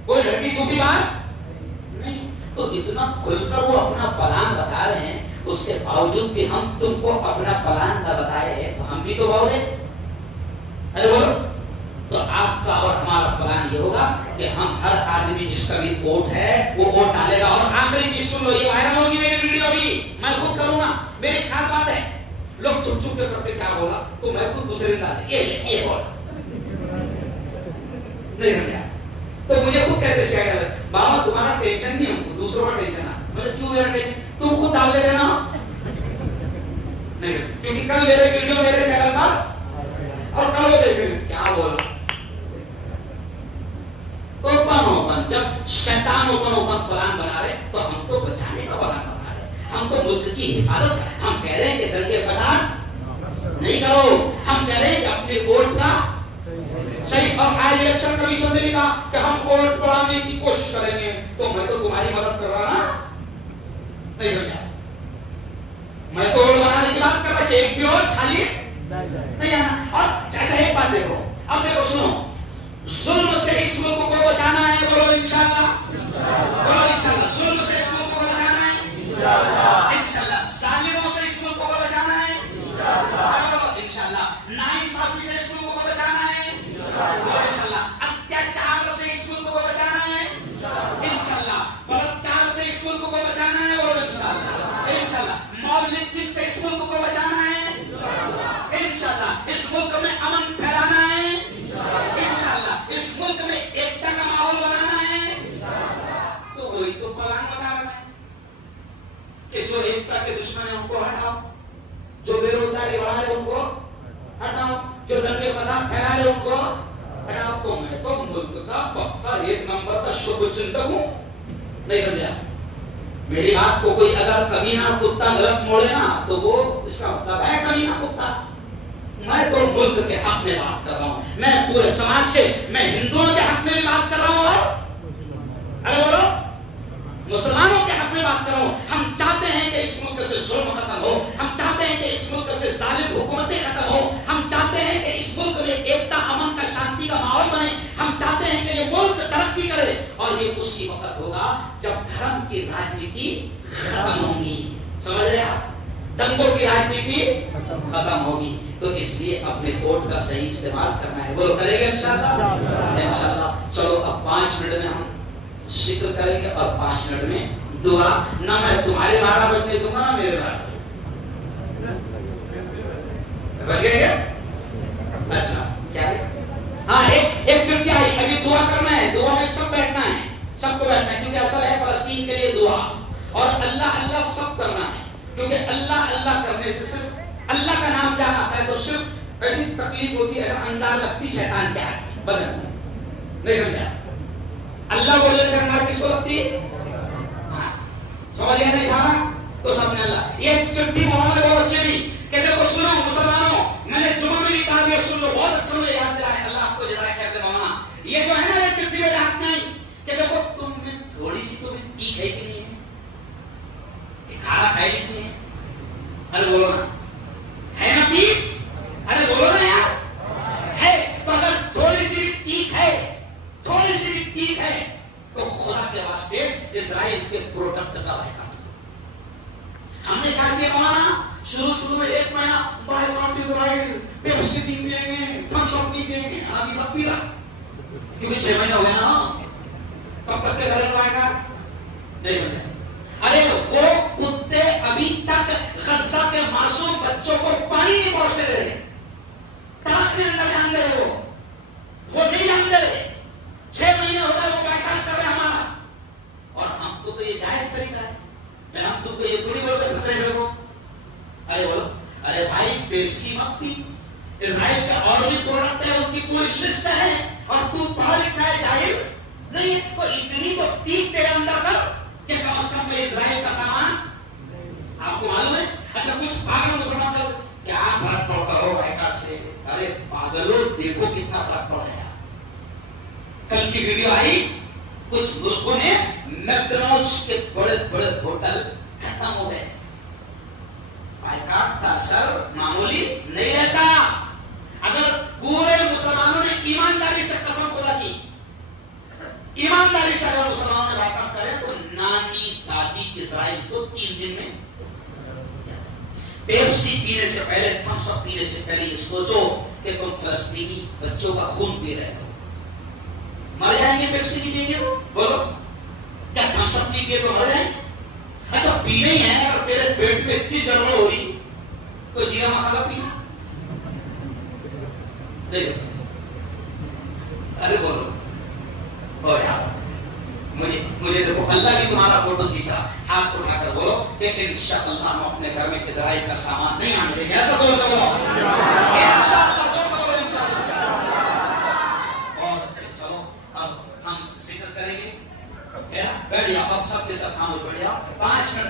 کوئی ڈھکی چھپی بات نہیں. تو اتنا کھل کر وہ اپنا پلان بتا رہے ہیں, اس کے باوجود بھی ہم تم کو اپنا پلان نہ بتائے تو ہم بھی تو باولے. ارے بولو. تو آپ کا اور ہمارا پلان یہ ہوگا کہ ہم ہر آدمی جس کا بھی ووٹ ہے وہ ووٹ ڈالے گا. اور آخری چیز سن لو, یہ وائرل ہوگی میری ویڈیو بھی, میں خود کروں گا. میری خاص بات ہے, لوگ چپ چپ کے کرتے کیا بولا تو میں خود دوسرے دن ڈالتے یہ بولا نہیں سمجھا. تو مجھے خود کہتے شاید بابا تمہارا ٹینشن نہیں, ہم کو دوسروں کا ٹینشن ہے. میں نے کیوں میرا ٹینشن, تم خود ڈال دے دینا نہیں, کیونکہ کل میرے ویڈیو میرے چینل پر اور کل وہ دیکھیں کیا بولا. اوپن جب شیطان اوپن پلان بنا رہے تو ہم تو بچانے کا پلان بنا رہے, ہم تو ملک کی حفاظت کا. ہم کہہ رہے ہیں کہ دنگے فساد نہیں کرو, ہم کہہ رہے ہیں کہ اپنے ووٹ کا صحیح. اور آج الیکشن کمیشن نے بھی کہا کہ ہم ووٹ بڑھانے کی کوشش کریں گے, تو میں تو تمہاری مدد کر رہا نا. نہیں سمجھا. میں تو ووٹ بڑھانے کی بات کر رہا کہ ایک بھی ووٹ خالی نہیں آنا. اور چاچا ایک بات دیکھو, اب دیکھو سنو, ظلم سے اس ملک کو بچانا ہے. بولو انشاءاللہ. بولو انشاءاللہ. ظلم سے اس ملک کو بچانا ہے انشاءاللہ. ظالموں سے اس ملک کو بچانا ہے انشاءاللہ. ناانصافی سے اس ملک کو بچانا ہے انشاءاللہ. اتیاچار سے اس ملک کو بچانا ہے انشاءاللہ. بلاکار سے اس ملک کو بچانا ہے. بولو انشاءاللہ. انشاءاللہ. موب لنچنگ سے اس ملک کو بچانا ہے انشاءاللہ. اس ملک میں امن پھیلانا ہے انشاءاللہ. اس ملک میں ایکتا کا ماحول بنانا ہے. تو وہی تو پلان بتا رہا ہے کہ جو ایکتا کے دشمن ہیں ان کو ہٹاؤ, جو بے روزگاری بڑھا رہے ان کو ہٹاؤ, جو دنگے فساد پھیلا رہے ان کو ہٹاؤ. تو میں تو ملک کا پکا 1 نمبر کا شبھ چنتک ہوں. نہیں سمجھا. میری بات کو کوئی اگر کمینہ کتا غلط موڑے نا تو وہ اس کا مطلب ہے کمینہ کتا. میں تو ملک کے حق میں بات کر رہا ہوں, میں پورے سماج کے, میں ہندوؤں کے حق میں بھی بات کر رہا ہوں. ارے بولو مسلمانوں کے حق میں بات کر رہا ہوں. ہم چاہتے ہیں کہ اس ملک سے ظلم ختم ہو, ہم چاہتے ہیں کہ اس ملک سے ظالم حکومتیں ختم ہو, ہم چاہتے ہیں کہ اس ملک میں ایکتا, امن کا, شانتی کا ماحول بنے, ہم چاہتے ہیں کہ یہ ملک ترقی کرے, اور یہ اسی وقت ہوگا جب دھرم کی راجنیتی ختم ہوگی. سمجھ رہے آپ؟ دنگوں کی راجنیتی ختم ہوگی. تو اس لیے اپنے ووٹ کا صحیح استعمال کرنا ہے. بولو کریں گے انشاءاللہ؟ انشاءاللہ. چلو اب 5 منٹ میں ہم ذکر کریں گے اور 5 منٹ میں دعا. نہ میں تمہارے 12 بجنے دوں گا, نہ میرے 12 بج گئے. اچھا کیا ہے؟ ہاں ایک چٹکی آئی, ابھی دعا کرنا ہے. دعا میں سب بیٹھنا ہے, سب کو بیٹھنا ہے, کیونکہ اصل ہے فلسطین کے لیے دعا, اور اللہ اللہ سب کرنا ہے. کیونکہ اللہ اللہ کرنے سے صرف اللہ کا نام کیا آتا ہے تو صرف ایسی تکلیف ہوتی ہے, ایسا انداز لگتی شیطان کے ہاتھ میں بدن میں. نہیں سمجھا؟ اللہ بولنے سے انداز کس کو لگتی ہے؟ ہاں سمجھ گیا نہیں جانا تو سب نے اللہ. یہ چٹھی مولانا نے بہت اچھی دی کہ دیکھو سنو مسلمانوں, میں نے جمعہ میں بھی کہا, سن لو, بہت اچھا مجھے یاد دلایا. اللہ آپ کو جزائے خیر دے مولانا. یہ جو ہے نا یہ چٹھی میرے ہاتھ میں آئی کہ دیکھو تم میں تھوڑی سی تو ٹیک ہے کہ نہیں ہے, کھانا کھائی لیتی ہے. ارے بولو نا, ہے نا ٹیک؟ ارے بولو نا یار, ہے. تو اگر تھوڑی سی بھی ٹیک ہے, تھوڑی سی بھی ٹیک ہے, تو خدا کے واسطے اسرائیل کے پروڈکٹ کا بائیکاٹ. ہم نے کہا کہ مولانا شروع میں 1 مہینہ بائیکاٹ اسرائیل, پیپسی نہیں پئیں گے, تھمس اپ نہیں پئیں گے. ابھی سب پی رہا کیونکہ 6 مہینے ہو گئے نا. کب تک کے گھر میں بائیکاٹ نہیں ہوتا. ارے وہ کتے ابھی تک غزہ کے معصوم بچوں کو پانی نہیں پہنچنے دے رہے, تاک میں اندر جان دے رہے, وہ نہیں جان دے رہے. 6 مہینے ہو گئے وہ بائیکاٹ کر رہے ہمارا, اور ہم کو تو یہ جائز طریقہ ہے. میں ہم تم کو یہ تھوڑی بول کر خطرے میں ہو. ارے بولو, ارے بھائی پیپسی مت پی, اسرائیل کا اور بھی پروڈکٹ ہے, ان کی پوری لسٹ ہے, اور تو پڑھا لکھا ہے جاہل نہیں, تو اتنی تو تیک تیرے اندر کر کہ کم از کم میں اسرائیل کا سامان آپ کو معلوم ہے. اچھا کچھ پاگل مسلمان کر کیا فرق پڑتا ہو بائیکاٹ سے. ارے پاگلوں دیکھو کتنا فرق پڑ رہا ہے. کل کی ویڈیو آئی, کچھ ملکوں میں میکڈونلڈس کے بڑے بڑے ہوٹل ختم ہو گئے. بائیکاٹ کا اثر معمولی نہیں رہتا. اگر پورے مسلمانوں نے ایمانداری سے قسم خدا کی, ایمانداری سے اگر مسلمانوں نے بائیکاٹ کرے تو نانی دادی اسرائیل کو 3 دن میں. پیپسی پینے سے پہلے, تھمس اپ پینے سے پہلے یہ سوچو کہ تم فلسطینی بچوں کا خون پی رہے ہو. مر جائیں گے پیپسی نہیں پئیں گے تو بولو, کیا تھمس اپ نہیں پیے تو مر جائیں گے؟ اچھا پینا ہی ہے, اگر تیرے پیٹ میں اتنی گڑبڑ ہو رہی تو جیرا مسالہ پینا. ارے بولو, او یار مجھے دیکھو, اللہ بھی تمہارا فوٹو کھینچا, ہاتھ اٹھا کر بولو کہ انشاءاللہ ہم اپنے گھر میں اسرائیل کا سامان نہیں آنے دیں گے. ایسا زور سے بولو انشاءاللہ, زور سے بولو انشاءاللہ. اور اچھا چلو اب ہم ذکر کریں گے. بیٹھ جاؤ اب سب کے ساتھ, ہم بیٹھ جاؤ 5 منٹ.